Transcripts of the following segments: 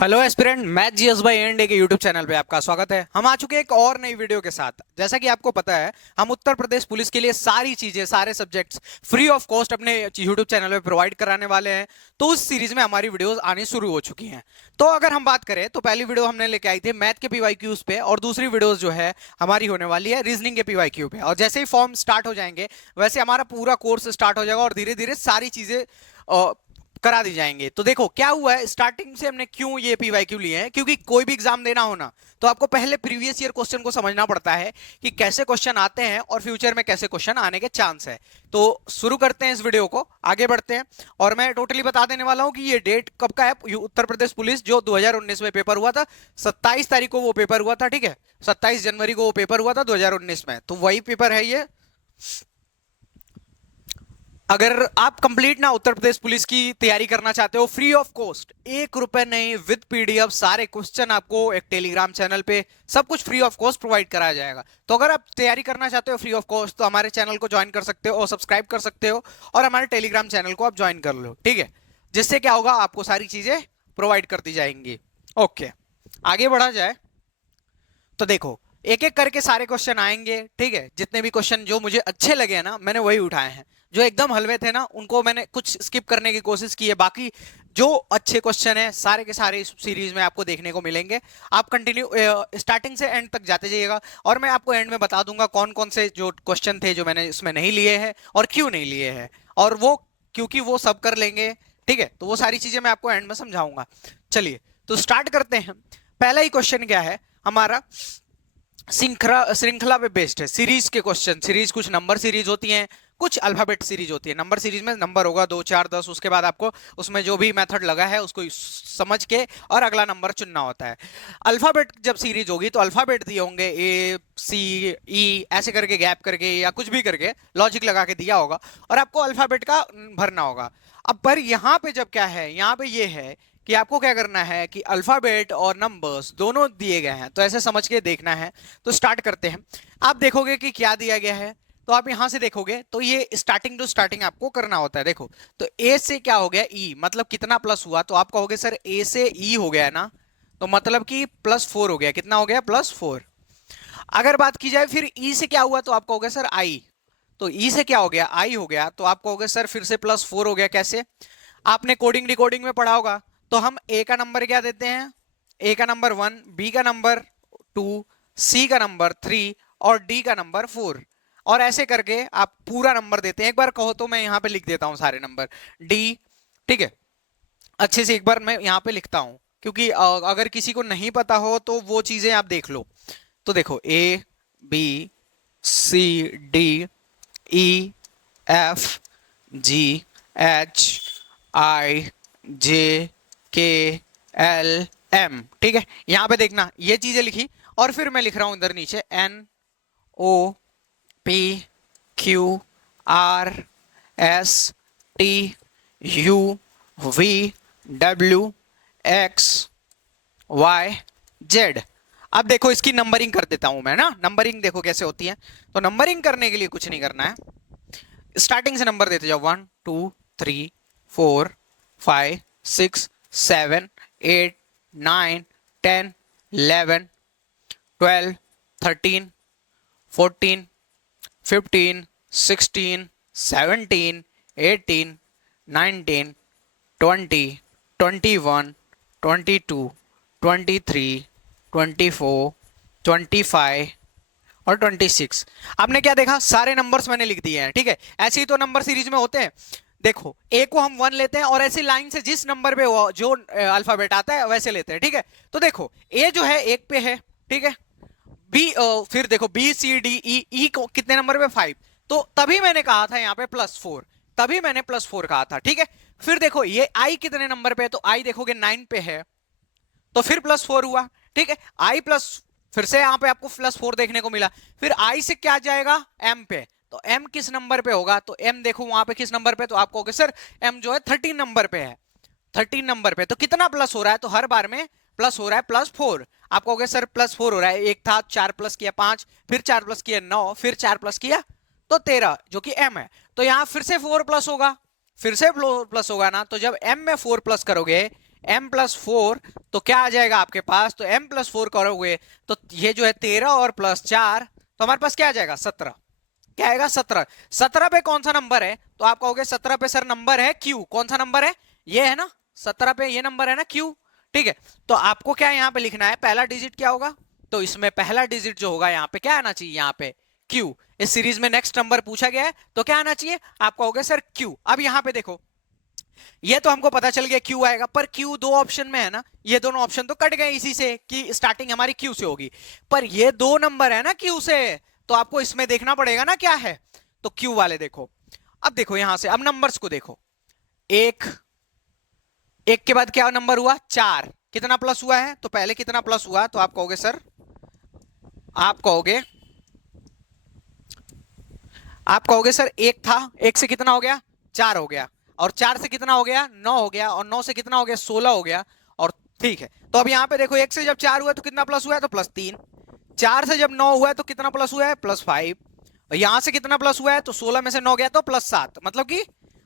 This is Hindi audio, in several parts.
Hello aspirant, math GS bye and के यूट्यूब चैनल पे आपका स्वागत है। हम आ चुके हैं एक और नई वीडियो के साथ। जैसा कि आपको पता है, हम उत्तर प्रदेश पुलिस के लिए सारी चीजें, सारे सब्जेक्ट्स फ्री ऑफ कॉस्ट अपने यूट्यूब चैनल पे प्रोवाइड कराने वाले हैं। तो उस सीरीज में हमारी वीडियोस आनी शुरू हो चुकी हैं। तो अगर हम बात करें तो पहली वीडियो हमने लेके आई थी मैथ के पीवाईक्यूज पे, और दूसरी वीडियोस जो है हमारी होने वाली है रीजनिंग के पीवाईक्यू पे। और जैसे ही फॉर्म स्टार्ट हो जाएंगे वैसे हमारा पूरा कोर्स स्टार्ट हो जाएगा और धीरे धीरे सारी चीजें करा दी जाएंगे। तो देखो क्या हुआ है, स्टार्टिंग से हमने क्यों ये पीवाईक्यू लिए हैं, क्योंकि कोई भी एग्जाम देना हो ना, तो आपको पहले प्रीवियस ईयर क्वेश्चन को समझना पड़ता है कि कैसे क्वेश्चन आते हैं और फ्यूचर में कैसे क्वेश्चन आने के चांस है। तो शुरू करते हैं इस वीडियो को, आगे बढ़ते हैं। और मैं टोटली बता देने वाला हूं कि ये डेट कब का है। उत्तर प्रदेश पुलिस जो 2019 में पेपर हुआ था, 27 तारीख को वो पेपर हुआ था, ठीक है। 27 जनवरी को वो पेपर हुआ था 2019 में, तो वही पेपर है ये। अगर आप कंप्लीट ना उत्तर प्रदेश पुलिस की तैयारी करना चाहते हो फ्री ऑफ कॉस्ट, 1 रुपए नहीं, विद पीडीएफ सारे क्वेश्चन आपको एक टेलीग्राम चैनल पे सब कुछ फ्री ऑफ कॉस्ट प्रोवाइड कराया जाएगा। तो अगर आप तैयारी करना चाहते हो फ्री ऑफ कॉस्ट तो हमारे चैनल को ज्वाइन कर सकते हो और सब्सक्राइब कर सकते हो, और हमारे टेलीग्राम चैनल को आप ज्वाइन कर लो, ठीक है। जिससे क्या होगा, आपको सारी चीजें प्रोवाइड करती जाएंगी। ओके, आगे बढ़ा जाए तो देखो एक एक करके सारे क्वेश्चन आएंगे, ठीक है। जितने भी क्वेश्चन जो मुझे अच्छे लगे ना, मैंने वही उठाए हैं। जो एकदम हलवे थे ना, उनको मैंने कुछ स्किप करने की कोशिश की है। बाकी जो अच्छे क्वेश्चन है सारे के सारे इस सीरीज में आपको देखने को मिलेंगे। आप कंटिन्यू स्टार्टिंग से एंड तक जाते जाइएगा, और मैं आपको एंड में बता दूंगा कौन कौन से जो क्वेश्चन थे जो मैंने इसमें नहीं लिए हैं और क्यों नहीं लिए हैं, और वो क्योंकि वो सब कर लेंगे, ठीक है। तो वो सारी चीजें मैं आपको एंड में समझाऊंगा। चलिए तो स्टार्ट करते हैं। पहला ही क्वेश्चन क्या है हमारा, श्रृंखला श्रृंखला पे बेस्ड है। सीरीज के क्वेश्चन, सीरीज कुछ नंबर सीरीज होती हैं, कुछ अल्फाबेट सीरीज होती है। नंबर सीरीज में नंबर होगा 2 4 10, उसके बाद आपको उसमें जो भी मेथड लगा है उसको समझ के और अगला नंबर चुनना होता है। अल्फाबेट जब सीरीज होगी तो अल्फाबेट दिए होंगे ए सी ई, ऐसे करके गैप करके या कुछ भी करके लॉजिक लगा के दिया होगा, और आपको अल्फाबेट का भरना होगा। अब पर यहाँ पे जब क्या है, यहाँ पे ये है कि आपको क्या करना है कि अल्फाबेट और नंबर्स दोनों दिए गए हैं, तो ऐसे समझ के देखना है। तो स्टार्ट करते हैं। आप देखोगे कि क्या दिया गया है, तो आप यहां से देखोगे तो ये स्टार्टिंग टू स्टार्टिंग आपको करना होता है। देखो तो ए से क्या हो गया, ई, मतलब कितना प्लस हुआ, तो आप कहोगे सर ए से ई हो गया ना, तो मतलब कि +4 हो गया। कितना हो गया, +4। अगर बात की जाए फिर ई से क्या हुआ, तो आप कहोगे सर आई, तो ई से क्या हो गया, आई हो गया, तो आप कहोगे सर फिर से +4 हो गया। कैसे, आपने कोडिंग डिकोडिंग में पढ़ा होगा। तो हम ए का नंबर क्या देते हैं, ए का नंबर 1, बी का नंबर 2, सी का नंबर 3 और डी का नंबर 4, और ऐसे करके आप पूरा नंबर देते हैं। एक बार कहो तो मैं यहां पे लिख देता हूं सारे नंबर डी, ठीक है। अच्छे से एक बार मैं यहां पे लिखता हूं, क्योंकि अगर किसी को नहीं पता हो तो वो चीजें आप देख लो। तो देखो A B C D E F G H I J K L M, ठीक है। यहां पे देखना ये चीजें लिखी, और फिर मैं लिख रहा हूं इधर नीचे N O P Q R S T U V W X Y Z. अब देखो इसकी नंबरिंग कर देता हूं मैं ना। नंबरिंग देखो कैसे होती है। तो नंबरिंग करने के लिए कुछ नहीं करना है, स्टार्टिंग से नंबर देते जाओ, 1 2 3 4 5 6 7 8 9 10 11 12 13 14 15 16 17 18 19 20 21 22 23 24 25 और 26। आपने क्या देखा, सारे नंबर्स मैंने लिख दिए हैं, ठीक है। ऐसे ही तो नंबर सीरीज में होते हैं। देखो ए को हम 1 लेते हैं, और ऐसी लाइन से जिस नंबर पे जो अल्फाबेट आता है वैसे लेते हैं, ठीक है। तो देखो ए जो है 1 पे है, ठीक है। बी फिर देखो बी सी डी ई, ई को कितने नंबर पे, 5, तो तभी मैंने कहा था यहाँ पे +4, तभी मैंने +4 कहा था, ठीक है। फिर देखो ये आई कितने नंबर पे है, तो आई देखोगे 9 पे है, तो फिर +4 हुआ, ठीक है। आई प्लस, फिर से यहां पे आपको +4 देखने को मिला। फिर आई से क्या जाएगा, एम पे, तो एम किस नंबर पे होगा, तो एम देखो वहां पे किस नंबर पे, तो आप कहोगे सर एम जो है 13 नंबर पे है। 13 नंबर पे तो कितना प्लस हो रहा है, तो हर बार में प्लस हो रहा है, +4। आप कहोगे सर +4 हो रहा है, एक था 4 प्लस किया 5, फिर 4 प्लस किया 9, फिर 4 प्लस किया तो 13, जो कि एम है। तो यहां फिर से 4 प्लस होगा, फिर से 4 प्लस होगा ना। तो जब एम में 4 प्लस करोगे, m+4, तो क्या आ जाएगा आपके पास, तो m+4 करोगे तो ये जो है 13 और +4, तो हमारे पास क्या आ जाएगा 17। क्या आएगा 17। 17 पे कौन सा नंबर है, तो आप कहोगे 17 पे सर नंबर है q। कौन सा नंबर है, ये है ना 17 पे, ये नंबर है ना q। ठीक है, तो आपको क्या यहाँ पे लिखना है, पहला डिजिट क्या होगा, तो इसमें पहला डिजिट जो होगा यहाँ पे क्या आना चाहिए, यहाँ पे q। इस सीरीज में नेक्स्ट नंबर पूछा गया है तो क्या आना चाहिए, आप कहोगे सर q। अब यहाँ पे देखो, ये तो हमको पता चल गया क्यू आएगा, पर क्यू दो ऑप्शन में है ना, ये दोनों ऑप्शन तो कट गए इसी से कि स्टार्टिंग हमारी क्यू से होगी, पर ये दो नंबर है ना क्यू से, तो आपको इसमें देखना पड़ेगा ना क्या है, तो क्यू वाले देखो। अब देखो यहां से, अब नंबर्स को देखो, एक, एक के बाद क्या नंबर हुआ 4, कितना प्लस हुआ है, तो पहले कितना प्लस हुआ, तो आप कहोगे सर, आप कहोगे आप कहोगे सर एक था, एक से कितना हो गया 4 हो गया, और 4 से कितना हो गया 9 हो गया, और 9 से कितना हो गया 16 हो गया। और ठीक है, तो अब यहां पे देखो, एक से जब 4 हुआ तो कितना प्लस हुआ है, तो +3। 4 से जब 9 हुआ है तो कितना प्लस हुआ है, +5। यहां से कितना प्लस हुआ है, तो 16 में से 9 गया तो +7, मतलब कि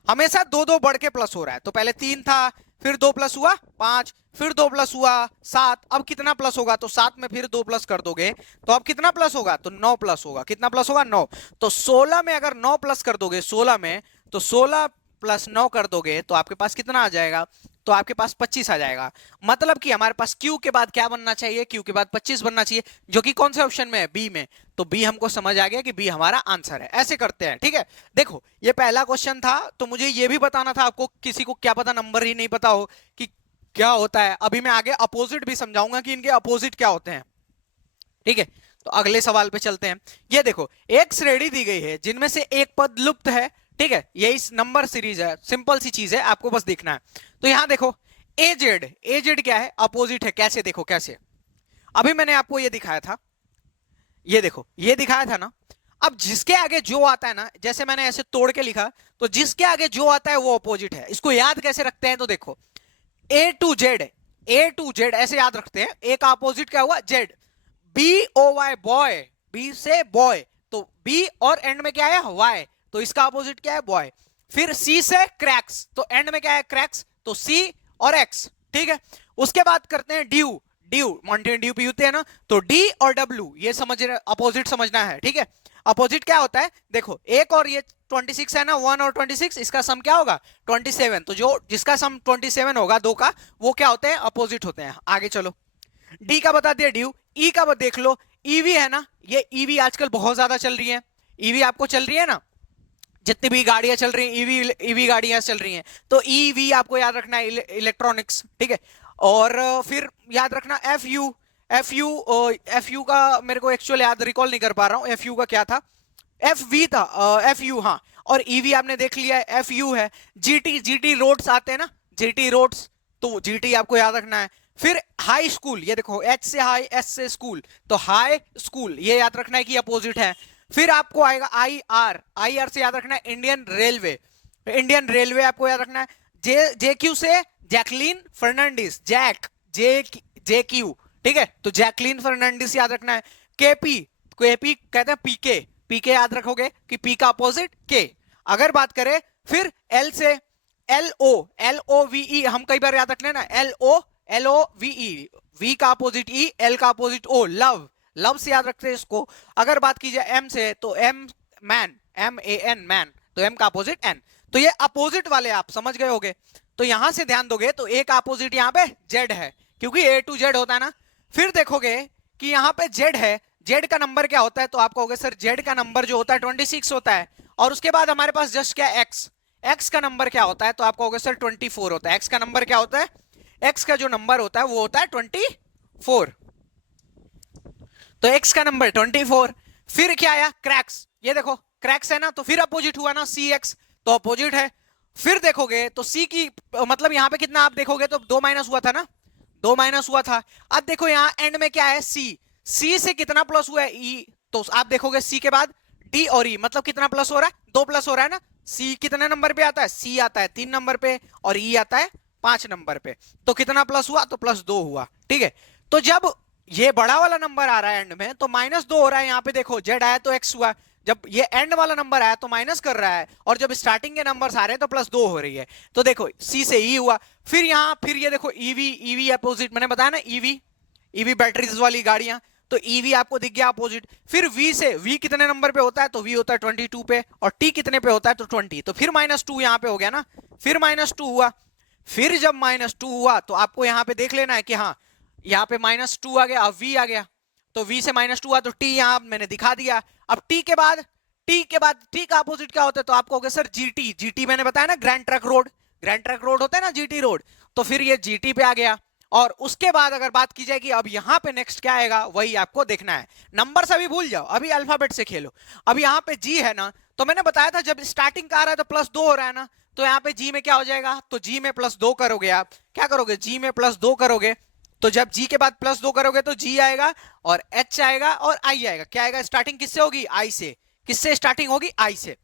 हमेशा दो दो बढ़ के प्लस हो रहा है। तो पहले 3 था, फिर 2 प्लस हुआ 5, फिर 2 प्लस हुआ 7, अब कितना प्लस होगा, तो 7 में फिर 2 प्लस कर दोगे तो अब कितना प्लस होगा, तो 9 प्लस होगा। कितना प्लस होगा 9। तो 16 में अगर 9 प्लस कर दोगे 16 में, तो 16 + 9 कर दोगे तो आपके पास कितना आ जाएगा, तो आपके पास 25 आ जाएगा। मतलब कि हमारे पास Q के बाद क्या बनना चाहिए, Q के बाद 25 बनना चाहिए, जो कि कौन से ऑप्शन में है, बी में। तो बी हमको समझ आ गया कि बी हमारा आंसर है। ऐसे करते हैं, ठीक है। देखो ये पहला क्वेश्चन था, तो मुझे ये भी बताना था आपको, किसी को क्या पता नंबर ही नहीं पता हो कि क्या होता है। अभी मैं आगे अपोजिट भी समझाऊंगा कि इनके अपोजिट क्या होते हैं, ठीक है। तो अगले सवाल पे चलते हैं। ये देखो, एक श्रेणी दी गई है जिनमें से एक पद लुप्त है, ठीक है। यही नंबर सीरीज है, सिंपल सी चीज है, आपको बस देखना है। तो यहां देखो एजेड, एजेड क्या है, अपोजिट है। कैसे, देखो कैसे, अभी मैंने आपको ये दिखाया था, ये देखो ये दिखाया था ना। अब जिसके आगे जो आता है ना, जैसे मैंने ऐसे तोड़ के लिखा, तो जिसके आगे जो आता है वो अपोजिट है। इसको याद कैसे रखते हैं, तो देखो A to Z, A to Z ऐसे याद रखते हैं। ए का अपोजिट क्या हुआ, जेड। BOY बॉय, बी से बॉय, तो बी और एंड में क्या है वाई, तो इसका अपोजिट क्या है बॉय। फिर सी से क्रैक्स, तो एंड में क्या है क्रैक्स, तो सी और एक्स, ठीक है। उसके बाद करते हैं ड्यू, ड्यू माउंटेन ड्यू पीते हैं ना, तो डी और डब्ल्यू, ये समझ अपोजिट समझना है, ठीक है। अपोजिट क्या होता है, देखो एक और ये 26 है ना, 1 और 26, इसका सम क्या होगा 27, तो जो जिसका सम 27 होगा दो का, वो क्या होते हैं अपोजिट होते हैं। आगे चलो, डी का बता दिया ड्यू, ई का देख लो, ईवी है ना, ये ईवी आजकल बहुत ज्यादा चल रही है। ईवी आपको चल रही है ना, जितनी भी गाड़ियां चल रही हैं ईवी, ईवी गाड़ियां चल रही हैं, तो ईवी आपको याद रखना है, इलेक्ट्रॉनिक्स, ठीक है। और फिर याद रखना F you, F you, F you का मेरे को एक्चुअली याद रिकॉल नहीं कर पा रहा हूं, एफ यू का क्या था, एफ वी था, एफ यू, हाँ। और ईवी आपने देख लिया है, एफ यू है। जीटी, जीटी रोड्स आते हैं ना, जीटी रोड्स, तो जीटी आपको याद रखना है। फिर हाई स्कूल, ये देखो एच से हाई, एस से स्कूल, तो हाई स्कूल, ये याद रखना है कि अपोजिट है। फिर आपको आएगा आई आर, आई आर से याद रखना है इंडियन रेलवे, इंडियन रेलवे आपको याद रखना है। जे, जे क्यू से जैकलीन फर्नांडिस, जैक, जे, जे क्यू, ठीक है, तो जैकलीन फर्नांडिस याद रखना है। केपी, केपी कहते हैं पीके, पीके याद रखोगे कि पी का अपोजिट के। अगर बात करें फिर एल से L O, L O V E, हम कई बार याद रख लेना, L O, L O V E, V का अपोजिट ई, एल का अपोजिट ओ, लव, लव से याद रखते हैं इसको। अगर बात की जाए एम से, तो M man, M A N man, तो एम का अपोजिट एन। तो ये अपोजिट वाले आप समझ गए होगे। तो यहां से ध्यान दोगे तो ए का अपोजिट यहां पे जेड है, क्योंकि ए टू जेड होता है ना। फिर देखोगे कि यहां पे जेड है, जेड का नंबर क्या होता है, तो आप कहोगे सर जेड का नंबर जो होता है 26 होता है। और उसके बाद हमारे पास जस्ट क्या एक्स, एक्स का नंबर क्या होता है, तो आप कहोगे सर 24 होता है। एक्स का नंबर क्या होता है, एक्स का जो नंबर होता है वो होता है 24, तो एक्स का नंबर 24। फिर क्या आया क्रैक्स, ये देखो क्रैक्स है ना, तो फिर अपोजिट हुआ ना सी एक्स, तो अपोजिट है। फिर देखोगे तो सी की मतलब यहां पे कितना आप देखोगे तो 2 माइनस हुआ था ना, 2 माइनस हुआ था। अब देखो यहां एंड में क्या है सी, सी से कितना प्लस हुआ है ई, तो आप देखोगे सी के बाद डी और ई, मतलब कितना प्लस हो रहा है 2 प्लस हो रहा है ना। सी कितने नंबर पे आता है, सी आता है 3 नंबर पे, और ई आता है 5 नंबर पे, तो कितना प्लस हुआ, तो +2 हुआ, ठीक है। तो जब ये बड़ा वाला नंबर आ रहा है एंड में, तो -2 हो रहा है। यहाँ पे देखो जेड आया तो एक्स हुआ, जब ये एंड वाला नंबर आया तो माइनस कर रहा है, और जब स्टार्टिंग के नंबर्स आ रहे हैं तो +2 हो रही है। तो देखो सी से ई हुआ, फिर यहाँ फिर ये देखो ईवी, ईवी अपोजिट मैंने बताया ना, ईवी ईवी बैटरीज वाली गाड़ियां, तो ईवी आपको दिख गया अपोजिट। फिर वी से, वी कितने नंबर पे होता है, तो वी होता है 22 पे, और टी कितने पे होता है, तो 20, तो फिर -2 यहाँ पे हो गया ना, फिर -2 हुआ। फिर जब -2 हुआ तो आपको यहाँ पे देख लेना है कि हाँ यहाँ पे -2 आ गया, अब वी आ गया, तो वी से -2 हुआ तो टी यहाँ मैंने दिखा दिया। अब टी के बाद, टी का अपोजिट क्या होता है, तो आपको होगा सर जीटी, जीटी मैंने बताया ना grand truck road, grand truck road होता है ना जीटी रोड, तो फिर ये जीटी पे आ गया। और उसके बाद अगर बात की जाए कि अब यहाँ पे नेक्स्ट क्या आएगा, वही आपको देखना है। नंबर अभी भूल जाओ, अभी अल्फाबेट से खेलो। अब यहाँ पे जी है ना, तो मैंने बताया था जब स्टार्टिंग का आ रहा है तो +2 हो रहा है ना, तो यहाँ पे जी में क्या हो जाएगा, तो जी में +2 करोगे, आप क्या करोगे, जी में +2 करोगे, तो जब जी के बाद +2 करोगे तो जी आएगा और एच आएगा और आई आएगा। क्या आएगा, स्टार्टिंग किससे होगी, आई से। किससे स्टार्टिंग होगी, आई से।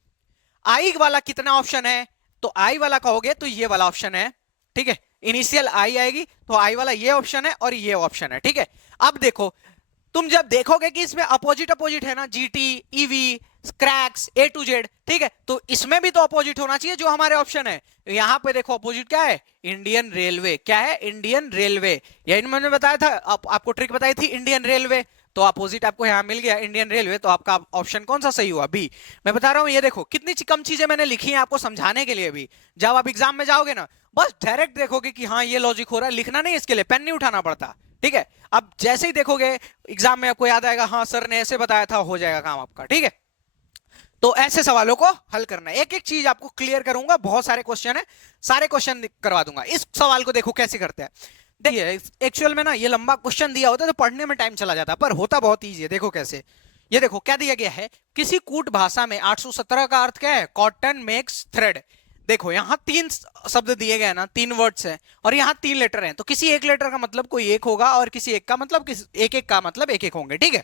आई वाला कितना ऑप्शन है, तो आई वाला कहोगे तो ये वाला ऑप्शन है, ठीक है, इनिशियल आई आएगी तो आई वाला ये ऑप्शन है और ये ऑप्शन है, ठीक है। अब देखो तुम जब देखोगे कि इसमें अपोजिट अपोजिट है ना, GT, EV, cracks, A to Z, ठीक है, तो इसमें भी तो अपोजिट होना चाहिए जो हमारे ऑप्शन है। यहां पे देखो अपोजिट क्या है, इंडियन रेलवे, क्या है, इंडियन रेलवे। यही मैंने बताया था, आपको ट्रिक बताई थी, इंडियन रेलवे, तो अपोजिट आपको यहां मिल गया इंडियन रेलवे, तो आपका ऑप्शन कौन सा सही हुआ, बी। मैं बता रहा हूं, ये देखो कितनी कम चीजें मैंने लिखी हैं आपको समझाने के लिए भी। जब आप एग्जाम में जाओगे ना, बस डायरेक्ट देखोगे कि हाँ ये लॉजिक हो रहा है, लिखना नहीं, इसके लिए पेन नहीं उठाना पड़ता, ठीक है। अब जैसे ही देखोगे एग्जाम में आपको याद आएगा, हाँ सर ने ऐसे बताया था, हो जाएगा काम आपका, ठीक है। तो ऐसे सवालों को हल करना है, एक एक चीज आपको क्लियर करूंगा, बहुत सारे क्वेश्चन है, सारे क्वेश्चन करवा दूंगा। इस सवाल को देखो कैसे करते हैं, देखिए एक्चुअल में ना ये लंबा क्वेश्चन दिया होता है तो पढ़ने में टाइम चला जाता है, पर होता बहुत ईजी है। देखो कैसे, ये देखो क्या दिया गया है, किसी कूट भाषा में 817 का अर्थ क्या है, कॉटन मेक्स थ्रेड। देखो यहाँ 3 शब्द दिए गए ना, 3 वर्ड्स हैं, और यहाँ 3 लेटर हैं, तो किसी एक लेटर का मतलब कोई एक होगा और किसी एक का मतलब एक एक का मतलब एक एक होंगे, ठीक है।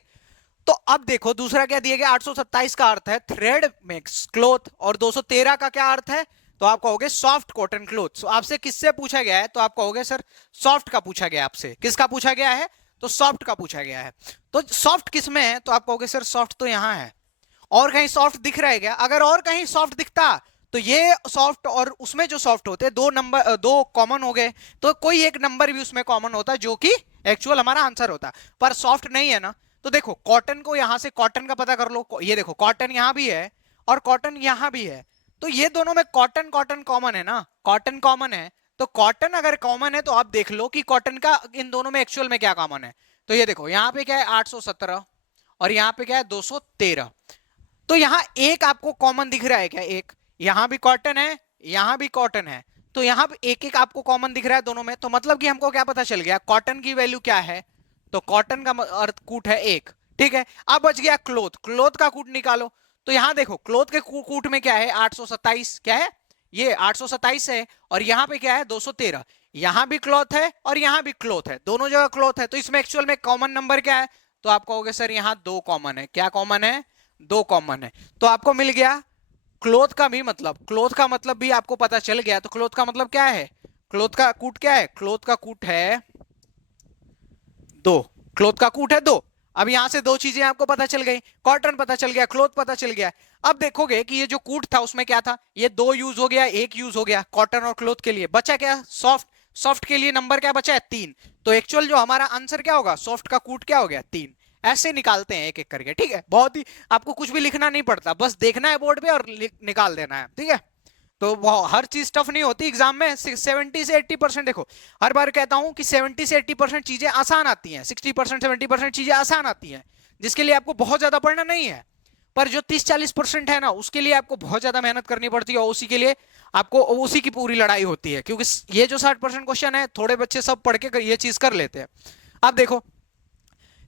तो अब देखो दूसरा क्या दिया गया, 827 का अर्थ है थ्रेड मेक्स क्लोथ, और 213 का क्या अर्थ है, तो आप कहोगे सॉफ्ट कॉटन क्लोथ। आपसे किससे पूछा गया है, तो आप कहोगे सर सॉफ्ट का पूछा गया, आपसे किसका पूछा गया है, तो सॉफ्ट का पूछा गया है। तो सॉफ्ट किस में है, तो आप कहोगे सर सॉफ्ट तो यहां है, और कहीं सॉफ्ट दिख रहा है क्या, अगर और कहीं सॉफ्ट दिखता तो ये सॉफ्ट और उसमें जो सॉफ्ट होते दो कॉमन हो गए, तो कोई एक नंबर भी उसमें कॉमन होता जो कि एक्चुअल हमारा आंसर होता, पर सॉफ्ट नहीं है ना। तो देखो कॉटन को यहां से कॉटन का पता कर लो, ये देखो कॉटन यहां भी है और कॉटन यहां भी है, तो ये दोनों में कॉटन कॉटन कॉमन है ना, कॉटन कॉमन है, तो कॉटन अगर कॉमन है तो आप देख लो कि कॉटन का इन दोनों में एक्चुअल में क्या कॉमन है। तो ये देखो यहाँ पे क्या है 817 और यहाँ पे क्या है 213, तो यहाँ एक आपको कॉमन दिख रहा है क्या, एक यहाँ भी कॉटन है यहाँ भी कॉटन है, तो यहाँ पे एक एक आपको कॉमन दिख रहा है दोनों में, तो मतलब कि हमको क्या पता चल गया, कॉटन की वैल्यू क्या है, तो कॉटन का अर्थ कूट है एक, ठीक है। अब बच गया क्लोथ, क्लोथ का कूट निकालो, तो यहां देखो क्लोथ के कूट में क्या है 827, क्या है ये 827 है, और यहाँ पे क्या है 213, यहां भी क्लॉथ है और यहां भी क्लोथ है, दोनों जगह क्लोथ है, तो इसमें एक्चुअल में कॉमन नंबर क्या है, तो आप कहोगे सर यहाँ 2 कॉमन है, क्या कॉमन है, 2 कॉमन है, तो आपको मिल गया क्लोथ का भी मतलब, क्लोथ का मतलब भी आपको पता चल गया, तो क्लोथ का मतलब क्या है, क्लोथ का कूट क्या है, क्लोथ का कूट है 2, क्लोथ का कूट है 2। अब यहां से 2 चीजें आपको पता चल गई, कॉटन पता चल गया, क्लोथ पता चल गया। अब देखोगे कि ये जो कूट था उसमें क्या था, ये 2 यूज हो गया, 1 यूज हो गया, कॉटन और क्लोथ के लिए बचा क्या, सॉफ्ट, सॉफ्ट के लिए नंबर क्या बचा है 3, तो एक्चुअल जो हमारा आंसर क्या होगा, सॉफ्ट का कूट क्या हो गया 3। ऐसे निकालते हैं एक एक करके, ठीक है, बहुत ही आपको कुछ भी लिखना नहीं पड़ता, बस देखना है बोर्ड पे और निकाल देना है, ठीक है। तो हर चीज टफ नहीं होती एग्जाम में, 70 से 80%, देखो हर बार कहता हूं कि 70 से 80% चीजें आसान आती हैं, 60% 70% चीजें आसान आती हैं, जिसके लिए आपको बहुत ज्यादा पढ़ना नहीं है, पर जो 30-40% है ना उसके लिए आपको बहुत ज्यादा मेहनत करनी पड़ती है, और उसी के लिए आपको उसी की पूरी लड़ाई होती है, क्योंकि ये जो 60% क्वेश्चन है थोड़े बच्चे सब पढ़ के ये चीज कर लेते हैं। अब देखो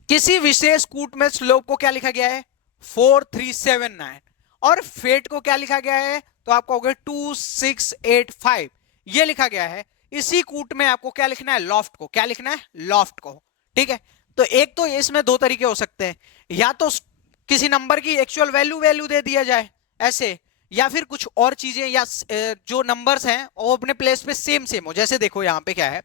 किसी विशेष कूट में स्लोप को क्या लिखा गया है 4379, और फेट को क्या लिखा गया है, तो आप कहोगे 2685, ये लिखा गया है। इसी कूट में आपको क्या लिखना है, लॉफ्ट को, क्या लिखना है, लॉफ्ट को, ठीक है। तो एक तो इसमें 2 तरीके हो सकते हैं, या तो किसी नंबर की एक्चुअल वैल्यू दे दिया जाए ऐसे, या फिर कुछ और चीजें, या जो नंबर्स हैं वो अपने प्लेस पे सेम सेम हो। जैसे देखो यहाँ पे क्या है,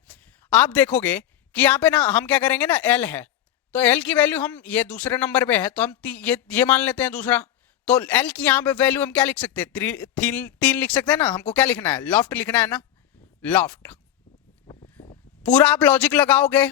आप देखोगे कि यहाँ पे ना हम क्या करेंगे ना, एल है, तो एल की वैल्यू हम ये दूसरे नंबर पे है तो हम ये मान लेते हैं दूसरा, तो एल की यहाँ पे वैल्यू हम क्या लिख सकते हैं, तीन लिख सकते हैं ना। हमको क्या लिखना है, लॉफ्ट लिखना है ना, लॉफ्ट। पूरा आप लॉजिक लगाओगे,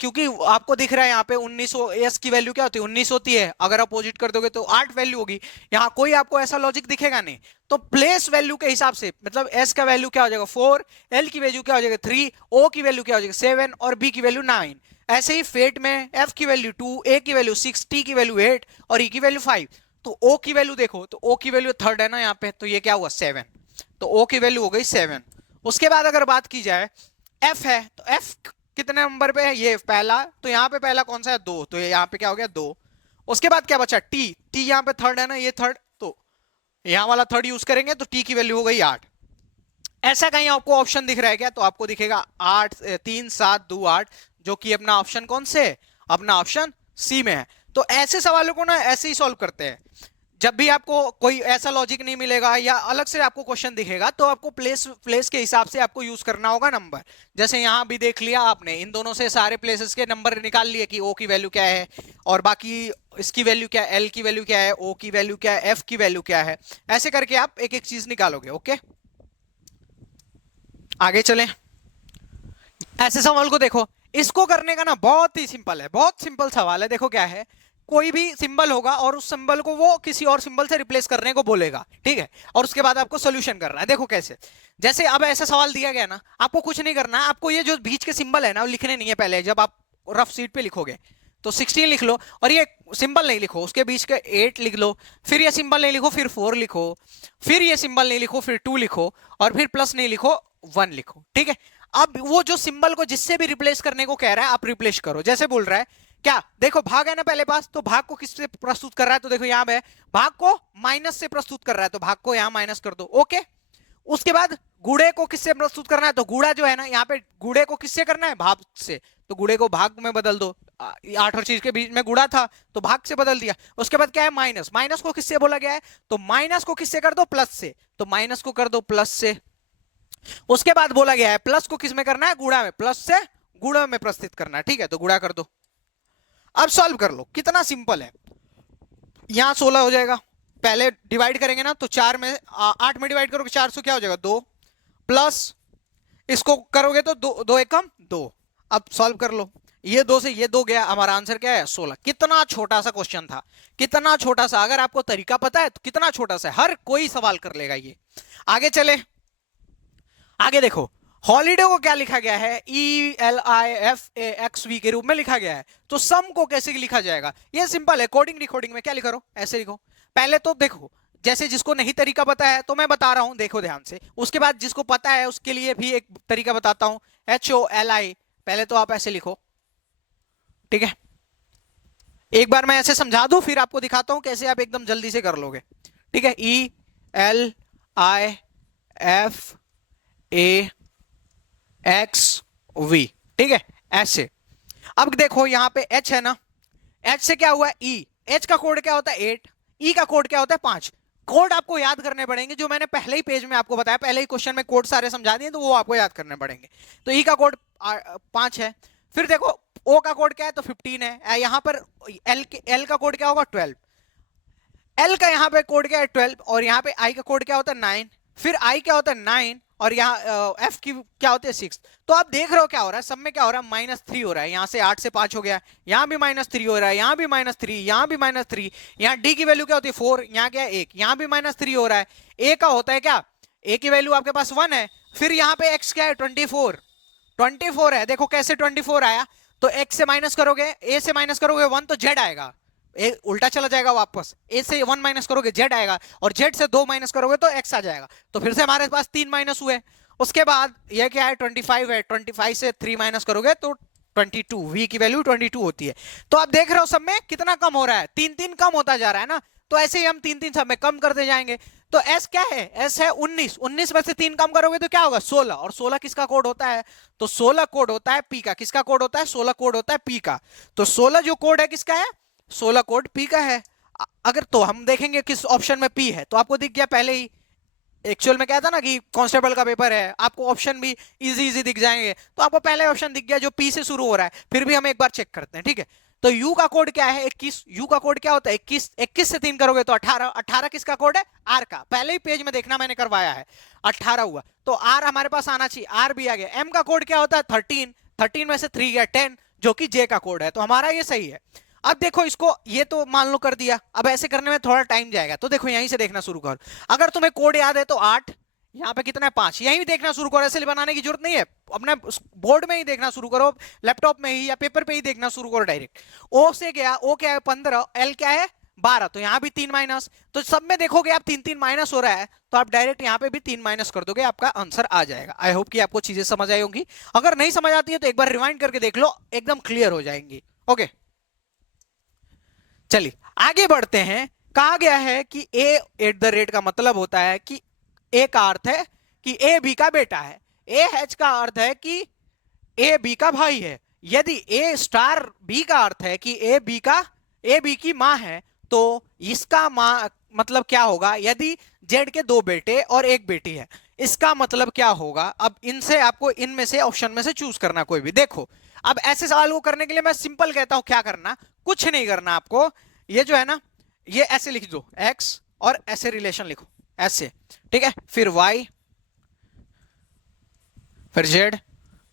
क्योंकि आपको दिख रहा है यहाँ पे 1900, एस की वैल्यू क्या होती है 19 होती है, अगर अपोजिट कर दोगे तो 8 वैल्यू होगी। यहाँ कोई आपको ऐसा लॉजिक दिखेगा नहीं। तो प्लेस वैल्यू के हिसाब से, मतलब एस का वैल्यू क्या हो जाएगा 4, एल की वैल्यू क्या हो जाएगा 3, ओ की वैल्यू क्या हो जाएगा 7 और बी की वैल्यू 9। ऐसे ही फेट में एफ की वैल्यू 2, ए की वैल्यू 6, टी की वैल्यू 8 और ई की वैल्यू 5। तो ओ की वैल्यू देखो, तो ओ की वैल्यू थर्ड है ना यहाँ पे, तो ये क्या हुआ 7, तो ओ की वैल्यू हो गई 7। उसके बाद अगर बात की जाए एफ है, तो एफ कितने नंबर पे है, ये पहला, तो यहाँ पे पहला कौन सा है 2, तो ये यहाँ पे क्या हो गया 2। उसके बाद क्या बचा टी, टी यहाँ पे थर्ड है ना, ये थर्ड, तो यहाँ वाला थर्ड यूज करेंगे तो टी की वैल्यू हो गई 8। ऐसा कहीं आपको ऑप्शन दिख रहा है क्या, तो आपको दिखेगा 8, 3, 7, 2, 8, जो कि अपना ऑप्शन कौन से है, अपना ऑप्शन सी में है। तो ऐसे सवालों को ना ऐसे ही सॉल्व करते हैं। जब भी आपको कोई ऐसा लॉजिक नहीं मिलेगा या अलग से आपको क्वेश्चन दिखेगा, तो आपको प्लेस के हिसाब से आपको यूज करना होगा नंबर। जैसे यहां भी देख लिया आपने, इन दोनों से सारे प्लेसेस के नंबर निकाल लिए कि ओ की वैल्यू क्या है और बाकी इसकी वैल्यू क्या है, एल की वैल्यू क्या है, ओ की वैल्यू क्या है, एफ की वैल्यू क्या है। ऐसे करके आप एक एक चीज निकालोगे। ओके, आगे चलें। ऐसे सवाल को देखो, इसको करने का ना बहुत ही सिंपल है, बहुत सिंपल सवाल है। देखो क्या है, कोई भी सिंबल होगा और उस सिंबल को वो किसी और सिंबल से रिप्लेस करने को बोलेगा, ठीक है, और उसके बाद आपको सॉल्यूशन करना है। देखो कैसे, जैसे अब ऐसा सवाल दिया गया ना, आपको कुछ नहीं करना है, आपको ये जो बीच के सिंबल है ना वो लिखने नहीं है। पहले जब आप रफ शीट पे लिखोगे तो 16 लिख लो, और ये सिंबल नहीं लिखो, उसके बीच के 8 लिख लो, फिर ये सिंबल नहीं लिखो, फिर 4 लिखो, फिर ये सिंबल नहीं लिखो, फिर 2 लिखो, और फिर प्लस नहीं लिखो, 1 लिखो, ठीक है। अब वो जो सिंबल को जिससे भी रिप्लेस करने को कह रहा है आप रिप्लेस करो। जैसे बोल रहा है क्या, देखो भाग है ना पहले पास, तो भाग को किससे प्रस्तुत कर रहा है, तो देखो यहां पे भाग को माइनस से प्रस्तुत कर रहा है, तो भाग को यहां माइनस कर दो। ओके, उसके बाद गुड़े को किससे प्रस्तुत करना है, तो गुड़ा जो है ना यहाँ पे गुड़े को किससे करना है, भाग से, तो गुड़े को भाग में बदल दो। 8 और चीज के बीच में गुड़ा था तो भाग से बदल दिया। उसके बाद क्या है माइनस, माइनस को किससे बोला गया है, तो माइनस को किससे कर दो, प्लस से, तो माइनस को कर दो प्लस से। उसके बाद बोला गया है प्लस को किस में करना है, गुणा में, प्लस से गुणा में प्रस्तुत करना है, ठीक है, तो गुणा कर दो। अब सॉल्व कर लो, कितना सिंपल है। यहां 16 हो जाएगा, पहले डिवाइड करेंगे ना तो 4 में 8 में डिवाइड करोगे 4 से क्या हो जाएगा 2, प्लस इसको करोगे तो 2 2 एकम 2। अब सॉल्व कर लो, ये 2 से ये 2 गया, हमारा आंसर क्या है 16। कितना छोटा सा क्वेश्चन था, कितना छोटा सा, अगर आपको तरीका पता है तो कितना छोटा सा है, हर कोई सवाल कर लेगा ये। आगे चले, आगे देखो, हॉलीडे को क्या लिखा गया है, ELIFAXV के रूप में लिखा गया है। तो सम को कैसे लिखा जाएगा, ये सिंपल है, कोडिंग रिकॉर्डिंग में क्या लिखा रहो, ऐसे लिखो। पहले तो देखो, जैसे जिसको नहीं तरीका पता है तो मैं बता रहा हूं, देखो ध्यान से। उसके बाद जिसको पता है उसके लिए भी एक तरीका बताता हूं, HOLI, पहले तो आप ऐसे लिखो, ठीक है। एक बार मैं ऐसे समझा दूं फिर आपको दिखाता हूं कैसे आप एकदम जल्दी से कर लोगे, ठीक है। ELIFAXV, ठीक है, ऐसे। अब देखो यहाँ पे H है ना, H से क्या हुआ E, H का कोड क्या होता है 8, E का कोड क्या होता है 5। कोड आपको याद करने पड़ेंगे, जो मैंने पहले ही पेज में आपको बताया, पहले ही क्वेश्चन में कोड सारे समझा दिए, तो वो आपको याद करने पड़ेंगे। तो E का कोड 5 है। फिर देखो O का कोड क्या है, तो 15 है। यहाँ पर L का कोड क्या होगा 12, L का यहाँ पे कोड क्या है 12, और यहाँ पे I का कोड क्या होता है 9, फिर I क्या होता है 9, और यहाँ F की क्या होती है 6। तो आप देख रहे हो क्या हो रहा है, सब में क्या हो रहा है -3 हो रहा है। यहाँ से 8 से 5 हो गया, यहाँ भी -3 हो रहा है, यहाँ भी -3, यहाँ भी -3। यहाँ D की वैल्यू क्या होती है 4, यहाँ क्या है 1, यहाँ भी -3 हो रहा है। A का होता है क्या, A की वैल्यू आपके पास 1 है। फिर यहाँ पे X क्या है 24 है। देखो कैसे 24 आया, तो X से माइनस करोगे, A से माइनस करोगे 1 तो Z आएगा, उल्टा चला जाएगा वापस, A से 1 माइनस करोगे Z आएगा, और Z से 2 माइनस करोगे तो X आ जाएगा। तो फिर से हमारे पास 3 माइनस हुए। उसके बाद ये क्या है 25 है, 25 से 3 माइनस करोगे तो 22, V की वैल्यू 22 होती है। तो आप देख रहे हो सब में कितना कम हो रहा है, 3 कम होता जा रहा है ना। तो ऐसे ही हम 3 सब में कम करते जाएंगे। तो S क्या है, S है 19 में से 3 कम करोगे तो क्या होगा 16, और 16 किसका कोड होता है, तो 16 कोड होता है P का। किसका कोड होता है, 16 कोड होता है P का। तो 16 जो कोड है किसका है, 16 कोड P का है। अगर तो हम देखेंगे किस ऑप्शन में P है, तो आपको दिख गया पहले ही। एक्चुअल में क्या था ना कि कांस्टेबल का पेपर है, आपको ऑप्शन भी इजी दिख जाएंगे, तो आपको पहले ऑप्शन दिख गया जो P से शुरू हो रहा है। फिर भी हम एक बार चेक करते हैं, ठीक है। तो यू का कोड क्या है 21, यू का कोड क्या होता है 21, 21 से 3 करोगे तो 18, 18 किसका कोड है आर का, पहले ही पेज में देखना मैंने करवाया है, 18 हुआ तो आर हमारे पास आना चाहिए, आर भी आ गया। एम का कोड क्या होता है 13, 13 में से 3 गया 10 जो कि जे का कोड है, तो हमारा ये सही है। अब देखो इसको ये तो मान लो कर दिया, अब ऐसे करने में थोड़ा टाइम जाएगा, तो देखो यहीं से देखना शुरू करो। अगर तुम्हें कोड याद है तो 8, यहाँ पे कितना है 5, यहीं भी देखना शुरू करो, ऐसे बनाने की जरूरत नहीं है, अपने बोर्ड में ही देखना शुरू करो, लैपटॉप में ही या पेपर पे ही देखना शुरू करो डायरेक्ट। ओ से गया, ओ क्या है 15, एल क्या है 12, तो यहां भी 3 माइनस, तो सब में देखोगे आप 3 3 माइनस हो रहा है, तो आप डायरेक्ट यहां पे भी 3 माइनस कर दोगे, आपका आंसर आ जाएगा। आई होप कि आपको चीजें समझ आई होंगी, अगर नहीं समझ आती है तो एक बार रिवाइंड करके देख लो, एकदम क्लियर हो जाएंगी। ओके चलिए आगे बढ़ते हैं। कहा गया है कि ए एट द रेट का मतलब होता है कि ए का अर्थ है कि ए बी का बेटा है, ए एच का अर्थ है कि ए बी का भाई है, यदि ए स्टार बी का अर्थ है कि ए बी की मां है, तो इसका मां मतलब क्या होगा, यदि जेड के 2 बेटे और 1 बेटी है, इसका मतलब क्या होगा। अब इनसे आपको इनमें से ऑप्शन में से चूज करना कोई भी। देखो अब ऐसे सवाल को करने के लिए मैं सिंपल कहता हूं क्या करना, कुछ नहीं करना आपको, ये जो है ना ये ऐसे लिख दो एक्स और ऐसे रिलेशन लिखो ऐसे, ठीक है, फिर वाई, फिर जेड,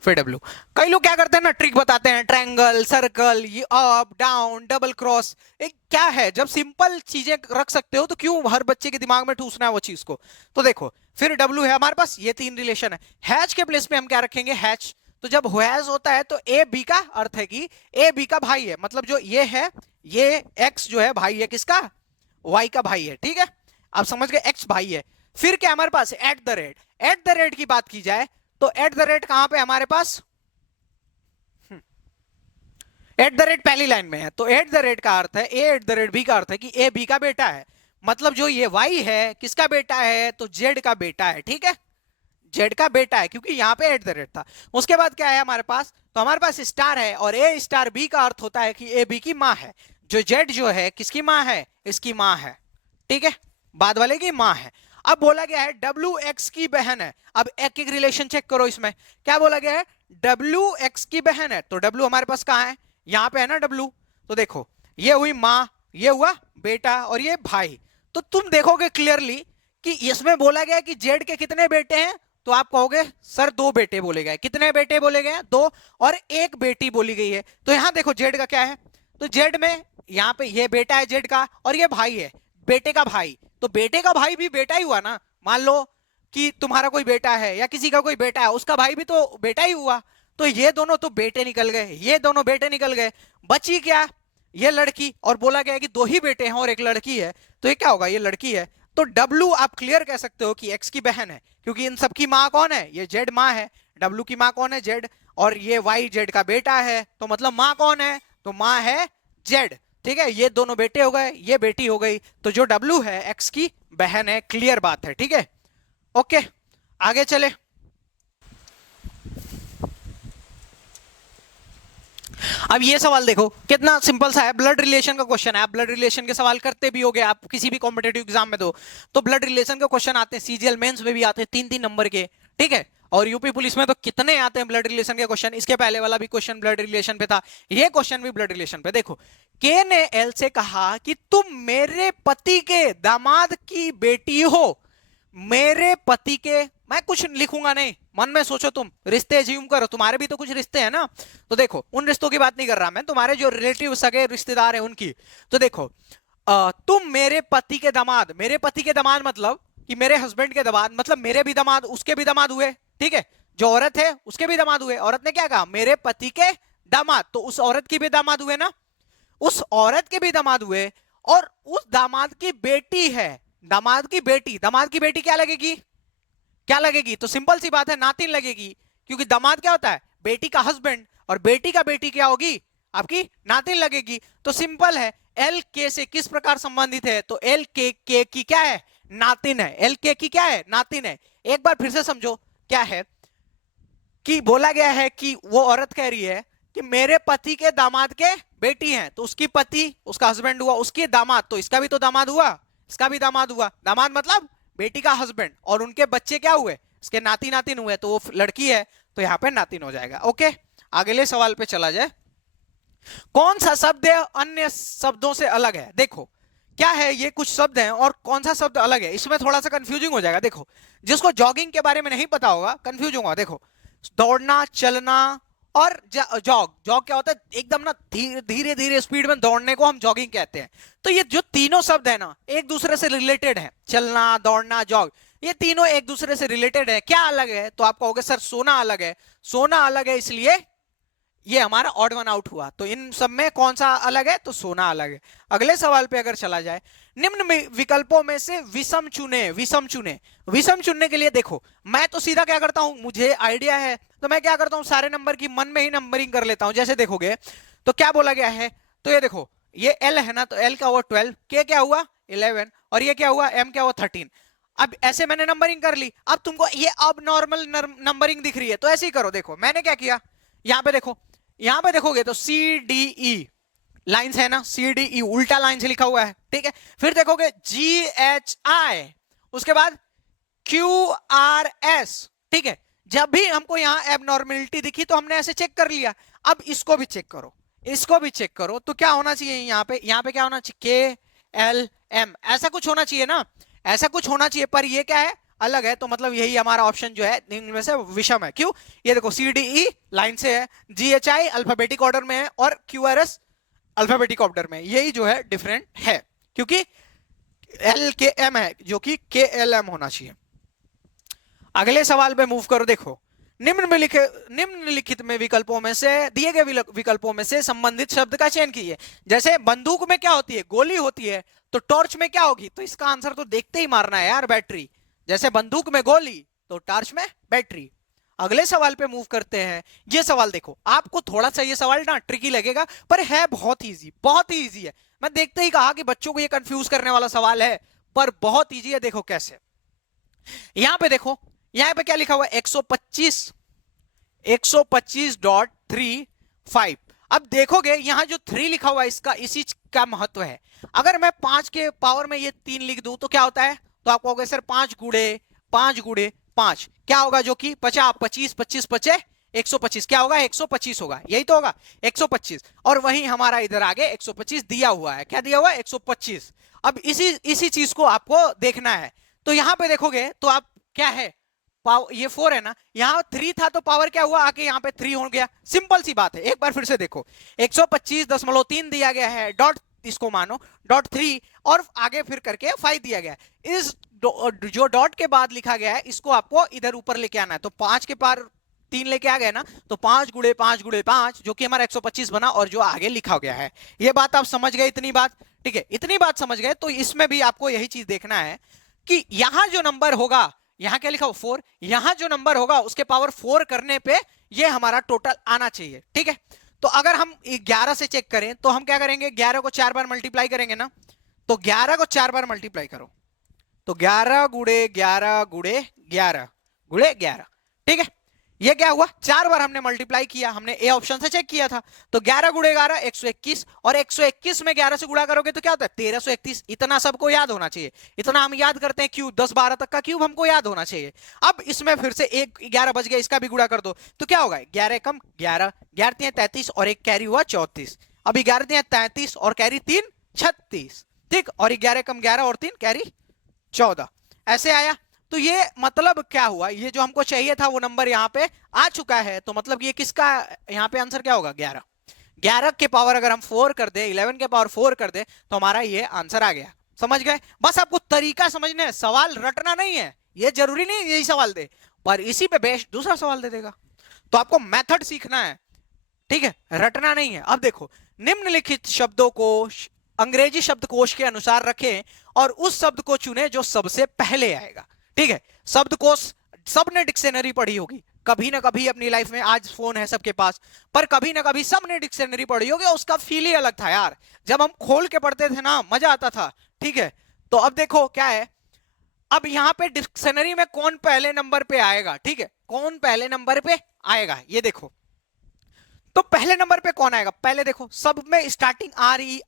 फिर डब्ल्यू। कई लोग क्या करते हैं ना ट्रिक बताते हैं, ट्रायंगल, सर्कल, ये अप डाउन, डबल क्रॉस, एक क्या है, जब सिंपल चीजें रख सकते हो तो क्यों हर बच्चे के दिमाग में ठूसना है वो चीज को। तो देखो फिर डब्ल्यू है हमारे पास, ये 3 रिलेशन है, हैच के प्लेस में हम क्या रखेंगे हैच, तो जब हैज होता है तो ए बी का अर्थ है कि ए बी का भाई है, मतलब जो ये है ये एक्स जो है भाई है किसका, वाई का भाई है, ठीक है, आप समझ गए एक्स भाई है। फिर क्या हमारे पास at the rate, at the rate की बात की जाए तो एट द रेट कहां पे हमारे पास, एट द रेट पहली लाइन में है, तो एट द रेट का अर्थ है ए एट द रेट बी का अर्थ है कि ए बी का बेटा है, मतलब जो ये वाई है किसका बेटा है, तो जेड का बेटा है, ठीक है, जेड का बेटा है, क्योंकि यहां पे एट द रेट था। उसके बाद क्या है हमारे पास, तो हमारे पास स्टार है, और ए स्टार बी का अर्थ होता है कि ए बी की मां है, जो जेड जो है किसकी मां है, इसकी मां है, ठीक है, बाद वाले की मां है। अब बोला गया है डब्ल्यू एक्स की बहन है, अब एक एक रिलेशन चेक करो, इसमें क्या बोला गया है डब्ल्यू एक्स की बहन है, तो डब्ल्यू हमारे पास कहां है, यहां पे है ना डब्ल्यू, तो देखो ये हुई मां, ये हुआ बेटा और ये भाई, तो तुम देखोगे क्लियरली कि इसमें बोला गया कि जेड के कितने बेटे हैं, तो आप कहोगे सर 2 बेटे बोले गए, कितने बेटे बोले गए 2, और 1 बेटी बोली गई है, तो यहां देखो जेड का क्या है, तो जेड में यहां पे ये बेटा है जेड का और ये भाई है बेटे का भाई, तो बेटे का भाई भी बेटा ही हुआ ना, मान लो कि तुम्हारा कोई बेटा है या किसी का कोई बेटा है, उसका भाई भी तो बेटा ही हुआ, तो ये दोनों तो बेटे निकल गए, ये दोनों बेटे निकल गए, बची क्या ये लड़की, और बोला गया कि 2 ही बेटे हैं और 1 लड़की है, तो ये क्या होगा ये लड़की है, तो डब्ल्यू आप क्लियर कह सकते हो कि एक्स की बहन है, क्योंकि इन सब की मां कौन है, ये जेड मां है, डब्ल्यू की मां कौन है जेड, और ये वाई जेड का बेटा है, तो मतलब मां कौन है, तो मां है जेड, ठीक है, ये दोनों बेटे हो गए ये बेटी हो गई, तो जो डब्ल्यू है एक्स की बहन है, क्लियर बात है, ठीक है। ओके आगे चले। अब ये सवाल देखो कितना सिंपल सा है, ब्लड रिलेशन का क्वेश्चन है, आप ब्लड रिलेशन के सवाल करते भी होगे, आप किसी भी कॉम्पिटेटिव एग्जाम में दो तो ब्लड रिलेशन के क्वेश्चन आते हैं, सीजीएल मेंस में भी आते हैं 3 3 नंबर के, ठीक है, और यूपी पुलिस में तो कितने आते हैं ब्लड रिलेशन के क्वेश्चन, इसके पहले वाला भी क्वेश्चन ब्लड रिलेशन पे था, ये क्वेश्चन भी ब्लड रिलेशन पे। देखो के ने एल से कहा कि तुम मेरे पति के दामाद की बेटी हो, मेरे पति के, मैं कुछ लिखूंगा नहीं, मन में सोचो, तुम रिश्ते ज्यूम करो, तुम्हारे भी तो कुछ रिश्ते हैं ना, तो देखो उन रिश्तों की बात नहीं कर रहा मैं, तुम्हारे जो रिलेटिव सगे रिश्तेदार हैं उनकी, तो देखो तुम मेरे पति के दामाद, मेरे पति के दामाद मतलब कि मेरे हस्बैंड के दामाद, मतलब मेरे भी दामाद उसके भी दामाद हुए, ठीक है, जो औरत है उसके भी दामाद हुए, औरत ने क्या कहा मेरे पति के दामाद, तो उस औरत की भी दामाद हुए ना, उस औरत के भी दामाद हुए, और उस दामाद की बेटी है, दामाद की बेटी, दामाद की बेटी क्या लगेगी, क्या लगेगी, तो सिंपल सी बात है नातिन लगेगी, क्योंकि दामाद क्या होता है बेटी का हस्बैंड, और बेटी का बेटी क्या होगी आपकी नातिन लगेगी, तो सिंपल है एल के से किस प्रकार संबंधित है, तो एल के की क्या है नातिन है, एल के की क्या है नातिन है। एक बार फिर से समझो क्या है कि बोला गया है कि वो औरत कह रही है कि मेरे पति के दामाद के बेटी हैं, तो उसकी पति उसका हस्बैंड हुआ, उसके दामाद, तो इसका भी तो दामाद हुआ, इसका भी दामाद हुआ, दामाद मतलब बेटी का हस्बैंड, और उनके बच्चे क्या हुए इसके नाती नातिन हुए, तो वो लड़की है तो यहां पे नातिन हो जाएगा। ओके अगले सवाल पे चला जाए। कौन सा शब्द है अन्य शब्दों से अलग है? देखो क्या है, ये कुछ शब्द हैं और कौन सा शब्द अलग है, इसमें थोड़ा सा कंफ्यूजिंग हो जाएगा। देखो जिसको जॉगिंग के बारे में नहीं पता होगा कंफ्यूज होगा। देखो दौड़ना, चलना और जॉग। जॉग क्या होता है? एकदम ना धीरे धीरे स्पीड में दौड़ने को हम जॉगिंग कहते हैं। तो ये जो तीनों शब्द है ना एक दूसरे से रिलेटेड है, चलना, दौड़ना, जॉग, ये तीनों एक दूसरे से रिलेटेड है। क्या अलग है? तो आप कहोगे सर सोना अलग है। सोना अलग है इसलिए ये हमारा ऑड वन आउट हुआ। तो इन सब में कौन सा अलग है? तो सोना अलग है। अगले सवाल पे अगर चला जाए, निम्न विकल्पों में से विषम चुने। विषम चुने, विषम चुनने के लिए देखो मैं तो सीधा क्या करता हूं, मुझे आइडिया है तो मैं क्या करता हूं, सारे नंबर की मन में ही नंबरिंग कर लेता हूं। जैसे देखोगे तो क्या बोला गया है, तो ये देखो ये एल है ना, तो एल क्या हुआ 12, के क्या हुआ 11, और ये क्या हुआ एम क्या हुआ 13। अब ऐसे मैंने नंबरिंग कर ली। अब तुमको ये अब नॉर्मल नंबरिंग दिख रही है तो ऐसे ही करो। देखो मैंने क्या किया, यहां पे देखो, यहां पे देखोगे तो सी डी ई लाइंस है ना, सी डी ई उल्टा लाइन से लिखा हुआ है, ठीक है। फिर देखोगे जी एच आई, उसके बाद क्यू आर एस, ठीक है। जब भी हमको यहां एबनॉर्मेलिटी दिखी तो हमने ऐसे चेक कर लिया। अब इसको भी चेक करो, इसको भी चेक करो, तो क्या होना चाहिए यहाँ पे, यहाँ पे क्या होना चाहिए, के एल एम, ऐसा कुछ होना चाहिए ना, ऐसा कुछ होना चाहिए। पर ये क्या है, अलग है। तो मतलब यही हमारा ऑप्शन जो है इनमें से विषम है। क्यों? ये देखो सी डी ई लाइन से है, जी एच आई अल्फाबेटिक ऑर्डर में है और Q R S alphabetic order में, यही जो है डिफरेंट है, क्योंकि एल के एम है जो कि के एल एम होना चाहिए। अगले सवाल पे मूव करो। देखो निम्नलिखित में विकल्पों में से, दिए गए विकल्पों में से संबंधित शब्द का चयन कीजिए। जैसे बंदूक में क्या होती है, गोली होती है, तो टॉर्च में क्या होगी, तो इसका आंसर तो देखते ही मारना है यार, बैटरी। जैसे बंदूक में गोली तो टॉर्च में बैटरी। अगले सवाल पे मूव करते हैं। ये सवाल देखो, आपको थोड़ा सा ये सवाल ना ट्रिकी लगेगा पर है बहुत इजी, बहुत ही इजी है। मैं देखते ही कहा कि बच्चों को ये कंफ्यूज करने वाला सवाल है, पर बहुत इजी है। देखो कैसे, यहां पे देखो, यहां पे क्या लिखा हुआ है 125, 125.35। अब देखोगे यहां जो 3 लिखा हुआ है इसका, इसी का महत्व है। अगर मैं 5 के पावर में ये 3 लिख दूं तो क्या होता है, तो आप कहोगे सर 5 गुड़े 5 गुड़े 5 क्या होगा, जो कि 50, 25 25 पचे 125, क्या होगा 125 होगा, यही तो होगा 125। और वहीं हमारा इधर आगे 125 दिया हुआ है, क्या दिया हुआ है 125। अब इसी चीज को आपको देखना है। तो यहां पे देखोगे तो आप क्या है, पावर ये 4 है ना, यहां 3 था तो पावर क्या हुआ, आके यहां पे 3 हो गया। सिंपल सी बात है, एक बार फिर से देखो 125.3 दिया गया है, डॉट इसको मानो डॉट 3 और आगे फिर करके 5 दिया गया है। इस जो डॉट के बाद लिखा गया है इसको आपको इधर ऊपर लेके आना है। तो 5 के पार 3 लेके आ गए ना, तो 5 गुड़े 5 गुड़े 5 जो कि हमारा 125 बना, और जो आगे लिखा गया है। ये बात आप समझ गए, इतनी बात, ठीक है, इतनी बात समझ गए। तो इसमें भी आपको यही चीज देखना है कि यहां जो नंबर होगा, यहां क्या लिखा हो 4, यहां जो नंबर होगा उसके पावर 4 करने पे ये हमारा टोटल आना चाहिए, ठीक है। तो अगर हम 11 से चेक करें तो हम क्या करेंगे, 11 को 4 बार मल्टीप्लाई करेंगे ना, तो 11 को 4 बार मल्टीप्लाई करो, तो 11 गुड़े 11 गुड़े 11 गुड़े 11, ठीक है। ये क्या हुआ, 4 बार हमने मल्टीप्लाई किया, हमने ए ऑप्शन से चेक किया था। तो 11 गुड़े 11 121, और 121 में 11 से गुणा करोगे तो क्या होता है 1331। इतना सबको याद होना चाहिए, इतना हम याद करते हैं क्यूब, 10 12 तक का क्यूब हमको याद होना चाहिए। अब इसमें फिर से एक 11 बच गया, इसका भी गुणा कर दो तो क्या होगा 11 कम 11, 11 33 और एक कैरी हुआ 34। अब 11 33 और कैरी 3 36, ठीक, और 11 कम 11 और 3 कैरी 14, ऐसे आया। तो ये मतलब क्या हुआ, ये जो हमको चाहिए था वो नंबर यहाँ पे आ चुका है। तो मतलब ये किसका, यहाँ पे आंसर क्या होगा 11। 11 के पावर अगर हम 4 कर दे, 11 के पावर 4 कर दे तो हमारा ये आंसर आ गया। समझ गए? बस आपको तरीका समझना है, सवाल रटना नहीं है। ये जरूरी नहीं यही सवाल दे, पर इसी पे बेस्ड दूसरा सवाल दे देगा। तो आपको मेथड सीखना है, ठीक है, रटना नहीं है। अब देखो, निम्नलिखित शब्दों को अंग्रेजी शब्दकोश के अनुसार रखें और उस शब्द को चुने जो सबसे पहले आएगा, ठीक है। शब्दकोश सबने डिक्शनरी पढ़ी होगी कभी ना कभी अपनी लाइफ में, आज फोन है सबके पास, पर कभी ना कभी सबने डिक्शनरी पढ़ी होगी। उसका फील ही अलग था यार, जब हम खोल के पढ़ते थे ना, मजा आता था, ठीक है। तो अब देखो क्या है, अब यहां पे डिक्शनरी में कौन पहले नंबर पे आएगा, ठीक है, कौन पहले नंबर पे आएगा, ये देखो। तो पहले नंबर पे कौन आएगा, पहले देखो सब में स्टार्टिंग आर ई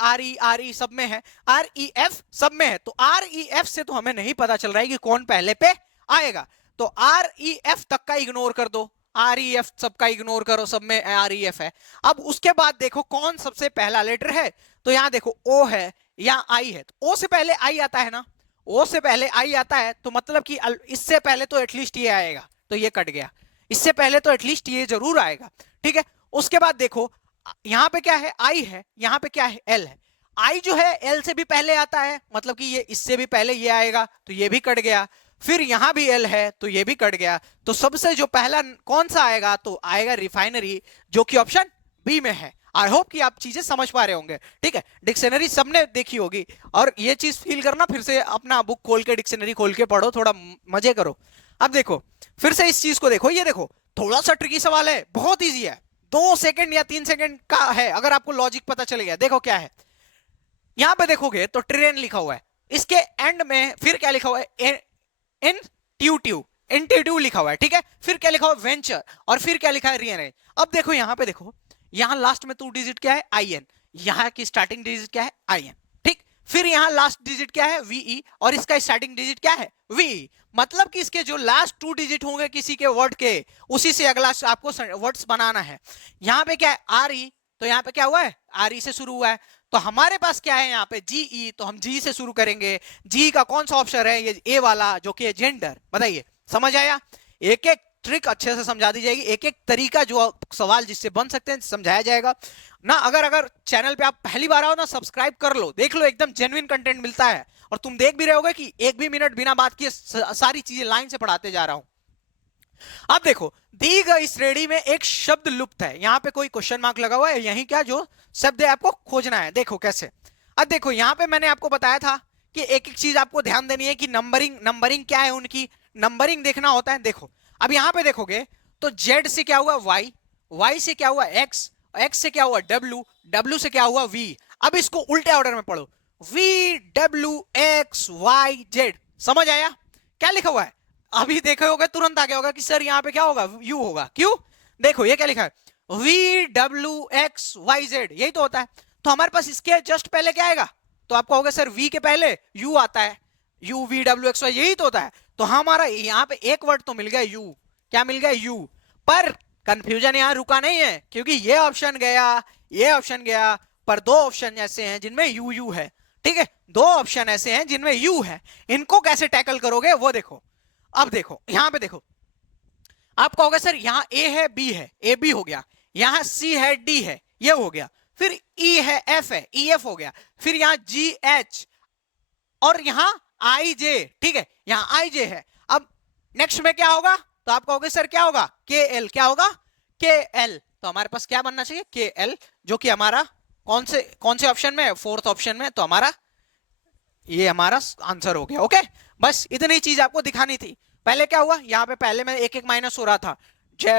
सब में है, आर ई एफ सब में है। तो आर ई एफ से तो हमें नहीं पता चल रहा है कि कौन पहले पे आएगा। तो आर ई एफ तक का इग्नोर कर दो, आर ई एफ सबका इग्नोर करो, सब में आर ई एफ है। अब उसके बाद देखो कौन सबसे पहला लेटर है, तो यहां देखो ओ है या आई है, तो ओ से पहले आई आता है ना, ओ से पहले आई आता है, तो मतलब कि इससे पहले तो एटलीस्ट ये आएगा, तो ये कट गया, इससे पहले तो एटलीस्ट ये जरूर आएगा, ठीक है। उसके बाद देखो यहां पे क्या है, आई है, यहां पे क्या है, एल है। आई जो है एल से भी पहले आता है, मतलब कि ये इससे भी पहले ये आएगा, तो ये भी कट गया। फिर यहां भी एल है, तो ये भी कट गया। तो सबसे जो पहला कौन सा आएगा, तो आएगा रिफाइनरी, जो कि ऑप्शन बी में है। आई होप कि आप चीजें समझ पा रहे होंगे, ठीक है। डिक्शनरी सबने देखी होगी, और ये चीज फील करना, फिर से अपना बुक खोल के डिक्शनरी खोल के पढ़ो, थोड़ा मजे करो। अब देखो फिर से इस चीज को देखो, ये देखो थोड़ा सा ट्रिकी सवाल है, बहुत ईजी है, 2 सेकंड या 3 सेकंड का है, अगर आपको लॉजिक पता चल गया। देखो क्या है, यहां पे देखोगे तो ट्रेन लिखा हुआ है, इसके एंड में फिर क्या लिखा हुआ है, इंट्यूटिव, इंट्यूटिव लिखा हुआ है, ठीक है। फिर क्या लिखा हुआ है, वेंचर, और फिर क्या लिखा है, रीअरेंज। अब देखो यहां पे देखो, यहां लास्ट में 2 डिजिट क्या है, आई एन, यहां की स्टार्टिंग डिजिट क्या है, आई एन, ठीक। फिर यहां लास्ट डिजिट क्या है, वीई, और इसका स्टार्टिंग डिजिट क्या है, वी। मतलब कि इसके जो लास्ट 2 डिजिट होंगे किसी के वर्ड के, उसी से अगला आपको वर्ड्स बनाना है। यहां पे क्या है, आर ई, तो यहां पे क्या हुआ है, आर ई से शुरू हुआ है। तो हमारे पास क्या है यहाँ पे, जीई, तो हम जी से शुरू करेंगे। जी का कौन सा ऑप्शन है, ये ए वाला, जो कि है जेंडर। बताइए, समझ आया? एक एक ट्रिक अच्छे से समझा दी जाएगी, एक एक तरीका जो सवाल जिससे बन सकते हैं समझाया जाएगा ना। अगर चैनल पे आप पहली बार आओ ना, सब्सक्राइब कर लो, देख लो, एकदम जेन्युइन कंटेंट मिलता है। और तुम देख भी रहे होगे कि एक भी मिनट बिना बात किए सारी चीजें लाइन से पढ़ाते जा रहा हूं। अब देखो, दी गई श्रेणी में एक शब्द लुप्त है, यहां पे कोई क्वेश्चन मार्क लगा हुआ है, यही क्या जो शब्द है आपको खोजना है। देखो कैसे, अब देखो यहां पे मैंने आपको बताया था कि एक एक चीज आपको ध्यान देनी है कि नंबरिंग क्या है, उनकी नंबरिंग देखना होता है। देखो अब यहां पे देखोगे तो जेड से क्या हुआ, वाई, वाई से क्या हुआ, एक्स, एक्स से क्या हुआ, डब्ल्यू, डब्ल्यू से क्या हुआ, वी। अब इसको उल्टे ऑर्डर में पढ़ो, V W X Y Z. समझ आया क्या लिखा हुआ है? अभी देखे होगा, तुरंत आ गया होगा कि सर यहाँ पे क्या होगा, यू होगा। क्यों? देखो ये क्या लिखा है, V W X Y Z, यही तो होता है। तो हमारे पास इसके जस्ट पहले क्या आएगा, तो आपको होगा सर वी के पहले यू आता है, U V W X Y, यही तो होता है। तो हमारा यहाँ पे एक वर्ड तो मिल गया यू, क्या मिल गया, यू। पर कंफ्यूजन यहाँ रुका नहीं है, क्योंकि ये ऑप्शन गया, ये ऑप्शन गया, पर 2 ऑप्शन ऐसे हैं जिनमें यू यू है, ठीक है। 2 ऑप्शन ऐसे हैं जिनमें यू है, इनको कैसे टैकल करोगे वो देखो। अब देखो यहां पे देखो, आप कहोगे सर यहां ए है, बी है, ए बी हो गया, यहां सी है, डी है, ये हो गया, फिर ई है, एफ है, ई एफ हो गया, फिर यहां जी एच, और यहां आई जे, ठीक है, यहां आई जे है। अब नेक्स्ट में क्या होगा, तो आप कहोगे सर क्या होगा, के एल, क्या होगा, के एल। तो हमारे पास क्या बनना चाहिए, के एल, जो कि हमारा कौन से ऑप्शन में, 4th ऑप्शन में। तो हमारा ये हमारा आंसर हो गया। ओके, बस इतनी चीज आपको दिखानी थी। पहले क्या हुआ, यहाँ पे पहले में एक एक माइनस हो रहा था,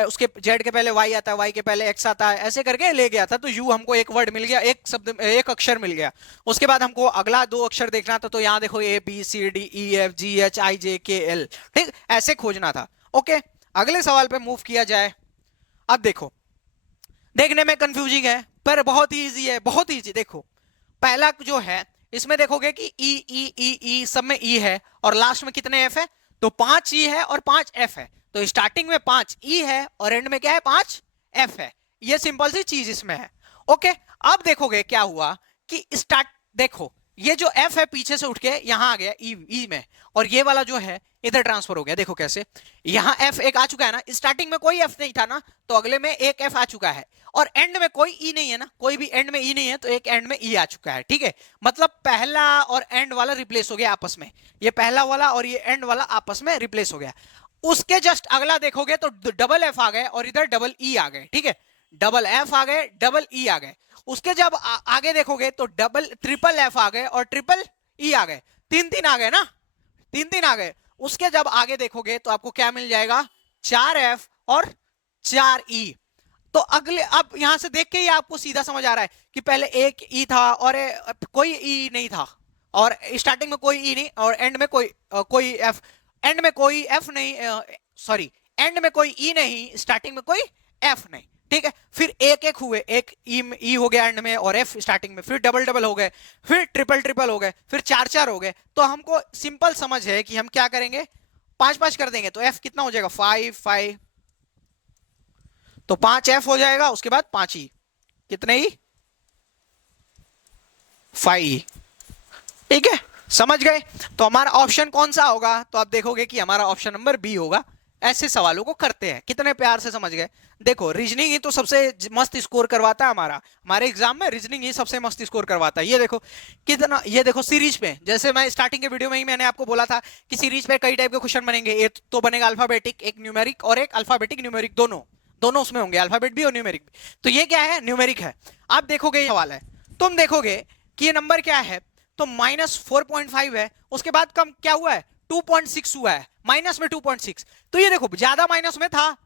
उसके जेड के पहले वाई आता है, वाई के पहले एक्स आता है, ऐसे करके ले गया था। तो यू हमको एक वर्ड मिल गया, एक शब्द, एक अक्षर मिल गया। उसके बाद हमको अगला 2 अक्षर देखना था, तो यहाँ देखो A B C D E F G H I J K L, ठीक, ऐसे खोजना था। ओके, अगले सवाल पे मूव किया जाए। अब देखो, देखने में कंफ्यूजिंग है पर बहुत ही ईजी है, बहुत ईजी। देखो पहला जो है, इसमें देखोगे कि ई ई ई ई सब में ई है, और लास्ट में कितने एफ है, तो 5 ई है और 5 एफ है। तो स्टार्टिंग में 5 ई है और एंड में क्या है, 5 एफ है। ये सिंपल सी चीज इसमें है। ओके, अब देखोगे क्या हुआ कि स्टार्ट, देखो ये जो एफ है पीछे से उठ के यहां आ गया ई में, और ये वाला जो है इधर ट्रांसफर हो गया। देखो कैसे, यहां एफ एक आ चुका है ना, स्टार्टिंग में कोई एफ नहीं था ना, तो अगले में एक एफ आ चुका है, और एंड में कोई ई नहीं है ना, कोई भी एंड में ई नहीं है, तो एक एंड में ई आ चुका है, ठीक है। मतलब पहला और एंड वाला रिप्लेस हो गया आपस में, ये पहला वाला और ये एंड वाला आपस में रिप्लेस हो गया। उसके जस्ट अगला देखोगे तो डबल एफ आ गए और इधर डबल ई आ गए, ठीक है, डबल एफ आ गए, डबल ई आ गए। उसके जब आगे देखोगे तो ट्रिपल एफ आ गए और ट्रिपल ई आ गए, 3 आ गए ना, 3 आ गए। उसके जब आगे देखोगे तो आपको क्या मिल जाएगा, 4 एफ और 4 ई। तो अगले, अब यहां से देख के ही आपको सीधा समझ आ रहा है कि पहले एक ई था और कोई ई नहीं था, और स्टार्टिंग में कोई ई नहीं, और एंड में कोई एफ, एंड में कोई एफ नहीं, सॉरी, एंड में कोई ई नहीं, स्टार्टिंग में कोई एफ नहीं, ठीक है। फिर एक एक हुए, एक ई हो गया एंड में और एफ स्टार्टिंग में, फिर डबल डबल हो गए, फिर ट्रिपल हो गए, फिर 4 हो गए। तो हमको सिंपल समझ है कि हम क्या करेंगे, 5 कर देंगे, तो एफ कितना हो जाएगा, 5 5 तो 5F हो जाएगा, उसके बाद 5E, कितने ही 5E। ठीक है, समझ गए। तो हमारा ऑप्शन कौन सा होगा, तो आप देखोगे कि हमारा ऑप्शन नंबर बी होगा। ऐसे सवालों को करते हैं, कितने प्यार से समझ गए। देखो रीजनिंग ही तो सबसे मस्त स्कोर करवाता है, हमारे एग्जाम में रीजनिंग ही सबसे मस्त स्कोर करवाता है। ये देखो कितना, ये देखो सीरीज पे, जैसे मैं स्टार्टिंग के वीडियो में ही मैंने आपको बोला था कि सीरीज पे कई टाइप के क्वेश्चन बनेंगे। एक तो बनेगा अल्फाबेटिक, एक न्यूमेरिक, और एक अल्फाबेटिक न्यूमेरिक, दोनों दोनों उसमें होंगे, अल्फाबेट भी और न्यूमेरिक भी। तो ये क्या है, न्यूमेरिक है। आप देखोगे ये सवाल है, तुम देखोगे कि ये नंबर क्या है, तो -4.5 है, उसके बाद कम क्या हुआ है, 2.6 हुआ है, माइनस में 2.6। तो ये देखो ज्यादा माइनस में था,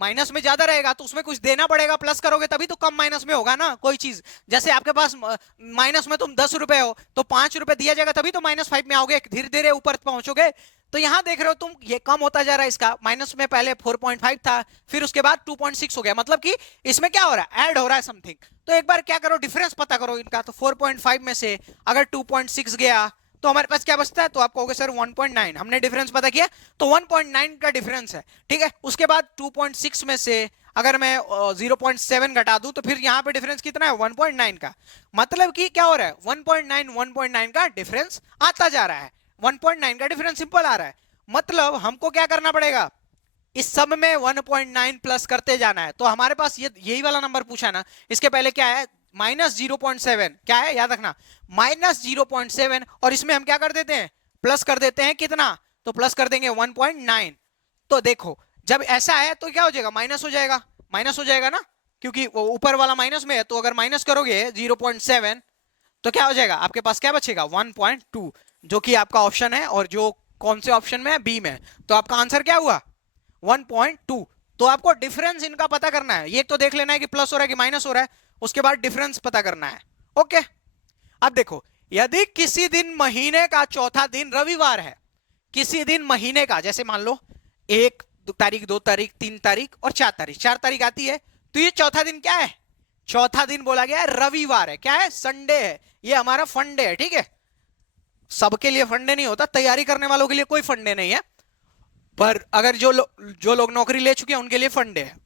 माइनस में ज्यादा रहेगा तो उसमें कुछ देना पड़ेगा, प्लस करोगे तभी तो कम माइनस में होगा ना कोई चीज। जैसे आपके पास माइनस में तुम 10 रुपए हो तो 5 रुपए दिया जाएगा तभी तो -5 में आओगे, धीरे धीरे ऊपर पहुंचोगे। तो यहां देख रहे हो तुम, ये कम होता जा रहा है, इसका माइनस में पहले 4.5 था, फिर उसके बाद 2.6 हो गया, मतलब कि इसमें क्या हो रहा है, ऐड हो रहा है समथिंग। तो एक बार क्या करो, डिफरेंस पता करो इनका। तो 4.5 में से अगर 2.6 गया तो हमारे पास क्या बचता है, तो आप कहोगे सर 1.9, हमने डिफरेंस पता किया तो 1.9 का डिफरेंस है। ठीक है, उसके बाद 2.6 में से अगर मैं 0.7 घटा दूं तो फिर यहां पे डिफरेंस कितना है, 1.9 का। मतलब कि क्या हो रहा है, 1.9 का डिफरेंस आता जा रहा है, 1.9 का डिफरेंस सिंपल आ रहा है। मतलब हमको क्या करना पड़ेगा, इस सब में 1.9 प्लस करते जाना है। तो हमारे पास ये यही वाला नंबर पूछा ना, इसके पहले क्या है, -0.7, क्या है याद रखना, -0.7, और इसमें हम क्या कर देते हैं, प्लस कर देते हैं, कितना, तो प्लस कर देंगे 1.9। तो देखो जब ऐसा है तो क्या हो जाएगा, माइनस हो जाएगा, माइनस हो जाएगा ना, क्योंकि वो ऊपर वाला माइनस में है। तो अगर माइनस करोगे 0.7 तो क्या हो जाएगा, आपके पास क्या बचेगा, 1.2, जो कि आपका ऑप्शन है, और जो कौन से ऑप्शन में है, बी में। तो आपका आंसर क्या हुआ, 1.2। तो आपको डिफरेंस इनका पता करना है, ये तो देख लेना है कि प्लस हो रहा है कि माइनस हो रहा है, उसके बाद डिफरेंस पता करना है। ओके, अब देखो, यदि किसी दिन महीने का चौथा दिन रविवार है, किसी दिन महीने का, जैसे मान लो 1 तारीख, 2 तारीख, 3 तारीख और 4 तारीख, 4 तारीख आती है, तो ये चौथा दिन क्या है, चौथा दिन बोला गया है रविवार है, क्या है, संडे है, ये हमारा फंडे है। ठीक है, सबके लिए फंडे नहीं होता, तैयारी करने वालों के लिए कोई फंडे नहीं है, पर अगर जो लोग नौकरी ले चुके हैं उनके लिए फंडे है।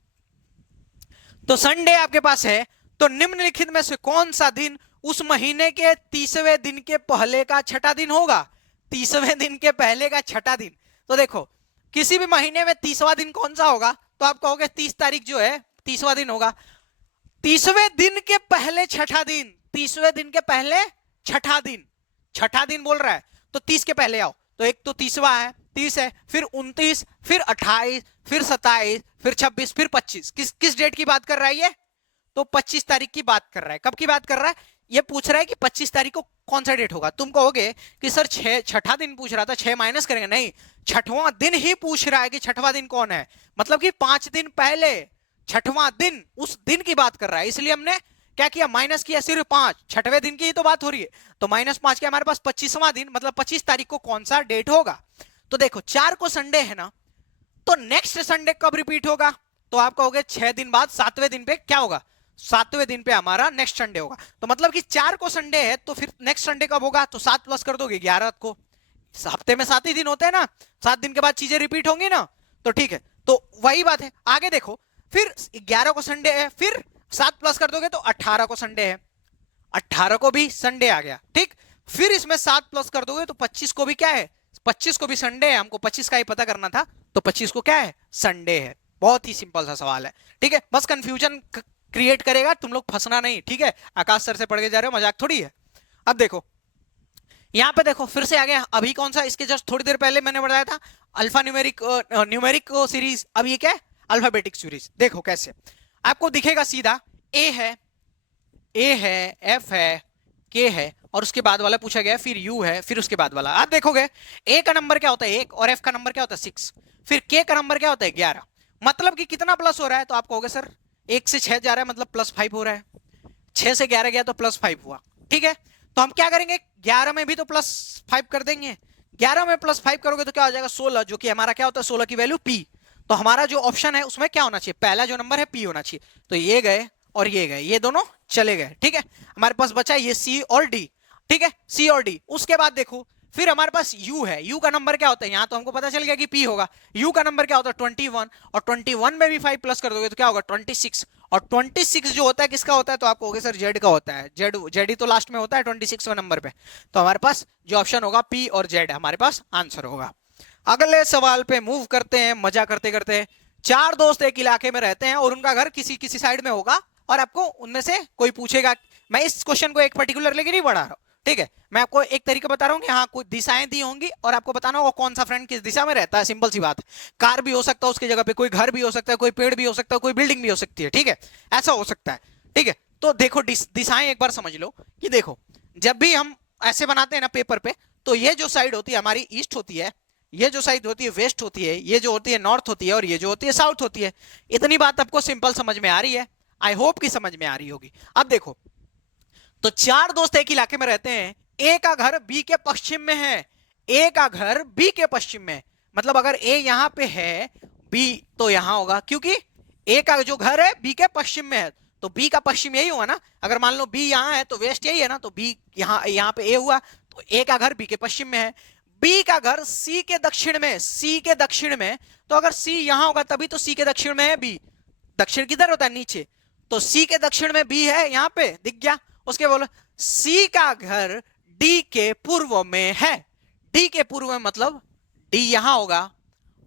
तो संडे आपके पास है, तो निम्नलिखित में से कौन सा दिन उस महीने के 30वें दिन के पहले का छठा दिन होगा, 30वें दिन के पहले का छठा दिन। तो देखो किसी भी महीने में 30वां दिन कौन सा होगा, तो आप कहोगे 30 तारीख जो है 30वां दिन होगा। 30वें दिन के पहले छठा दिन, 30वें दिन के पहले छठा दिन, छठा दिन बोल रहा है, तो 30 के पहले आओ, तो एक तो 30वां है, 30 है, फिर 29, फिर 28, फिर 27, फिर 26, फिर 25। किस डेट की बात कर रहा है ये, तो 25 तारीख की बात कर रहा है। कब की बात कर रहा है, ये पूछ रहा है कि 25 तारीख को कौन सा डेट होगा। तुम कहोगे कि सर छठा दिन पूछ रहा था, 6 माइनस करेंगे, नहीं, छठवां दिन ही पूछ रहा है कि छठवां दिन कौन है, मतलब कि 5 दिन पहले छठवां दिन, उस दिन की बात कर रहा है, इसलिए हमने क्या किया, माइनस किया सिर्फ 5, छठवें दिन की ही तो बात हो रही है। तो -5 के हमारे पास 25वां दिन, मतलब 25 तारीख को कौन सा डेट होगा। तो देखो 4 को संडे है ना, तो नेक्स्ट संडे कब रिपीट होगा, तो आप कहोगे 6 दिन बाद 7वें दिन पे क्या होगा, 7वें दिन पे हमारा नेक्स्ट संडे होगा। तो मतलब कि 4 को संडे है, तो फिर नेक्स्ट संडे कब होगा, तो 7 प्लस कर दोगे 11 को, हफ्ते में 7 ही दिन होते हैं ना, 7 दिन के बाद चीजें रिपीट होंगी ना, तो ठीक है। तो वही बात है, आगे देखो, फिर 11 को संडे है, फिर 7 प्लस कर दोगे तो 18 को संडे है, 18 को भी संडे आ गया, ठीक। फिर इसमें 7 प्लस कर दोगे तो 25 को भी क्या है, 25 को भी संडे है, हमको 25 का ही पता करना था, तो 25 को क्या है, संडे है। बहुत ही सिंपल सा सवाल है, ठीक है, बस कंफ्यूजन क्रिएट करेगा, तुम लोग फंसना नहीं, ठीक है। आकाश सर से पढ़ के जा रहे हो, मजाक थोड़ी है। अब देखो यहां पे देखो फिर से आ गया, अभी कौन सा, इसके जस्ट थोड़ी देर पहले मैंने बताया था अल्फा न्यूमेरिक सीरीज, अब ये क्या है, अल्फाबेटिक सीरीज। देखो कैसे आपको दिखेगा, सीधा ए है, एफ है, के है, और उसके बाद वाला पूछा गया, फिर यू है, फिर उसके बाद वाला। आप देखोगे ए का नंबर क्या होता है 1, और एफ का नंबर क्या होता है 6, फिर के का नंबर क्या होता है 11। मतलब कि कितना प्लस हो रहा है, तो आप कहोगे सर 1 से 6 जा रहा है, मतलब +5 हो रहा है, 6 से 11 गया तो +5 हुआ, ठीक है। तो हम क्या करेंगे, 11 में भी तो +5 कर देंगे, 11 में +5 करोगे तो क्या हो जाएगा 16, जो कि हमारा क्या होता है 16 की वैल्यू P। तो हमारा जो ऑप्शन है उसमें क्या होना चाहिए, पहला जो नंबर है P होना चाहिए। तो ये गए और ये गए, ये दोनों चले गए, ठीक है। हमारे पास बचा ये C और D, ठीक है, C और D। उसके बाद देखो फिर हमारे पास u है, u का नंबर क्या होता है, यहां तो हमको पता चल गया कि p होगा, u का नंबर क्या होता है 21, और 21 में भी 5 प्लस कर दोगे तो क्या होगा 26, और 26 जो होता है किसका होता है, तो आपको होगा सर z का होता है, z ही तो लास्ट में होता है 26वें नंबर पे, तो हमारे पास जो ऑप्शन होगा p और z हमारे पास आंसर होगा। अगले सवाल पे मूव करते हैं मजा करते करते। चार दोस्त एक इलाके में रहते हैं और उनका घर किसी किसी साइड में होगा, और आपको उनमें से कोई पूछेगा, मैं इस क्वेश्चन को एक पर्टिकुलर लेके नहीं बढ़ा रहा हूं, ठीक है, मैं आपको एक तरीका बता रहा हूँ कि हाँ कोई दिशाएं दी होंगी और आपको बताना होगा कौन सा फ्रेंड किस दिशा में रहता है, सिंपल सी बात है। कार भी हो सकता है उसकी जगह पे, कोई घर भी हो सकता है, कोई पेड़ भी हो सकता है, कोई बिल्डिंग भी हो सकती है, ठीक है, ऐसा हो सकता है, ठीक है। तो देखो दिशाएं एक बार समझ लो कि देखो जब भी हम ऐसे बनाते हैं ना पेपर पे, तो ये जो साइड होती है हमारी ईस्ट होती है, ये जो साइड होती है वेस्ट होती है, ये जो होती है नॉर्थ होती है, और ये जो होती है साउथ होती है। इतनी बात आपको सिंपल समझ में आ रही है, आई होप कि समझ में आ रही होगी। अब देखो, तो चार दोस्त एक इलाके में रहते हैं, ए का घर बी के पश्चिम में है, ए का घर बी के पश्चिम में, मतलब अगर ए यहां पे है, बी तो यहां होगा, क्योंकि ए का जो घर है बी के पश्चिम में है, तो बी का पश्चिम यही हुआ ना। अगर मान लो बी यहां है तो वेस्ट यही है ना, तो बी यहां पे ए हुआ, तो ए का घर बी के पश्चिम में है। बी का घर सी के दक्षिण में, सी के दक्षिण में, तो अगर सी यहां होगा तभी तो सी के दक्षिण में है बी, दक्षिण किधर होता है नीचे, तो सी के दक्षिण में बी है, यहां पे दिख गया। उसके बोलो सी का घर डी के पूर्व में है, डी के पूर्व में मतलब डी यहां होगा,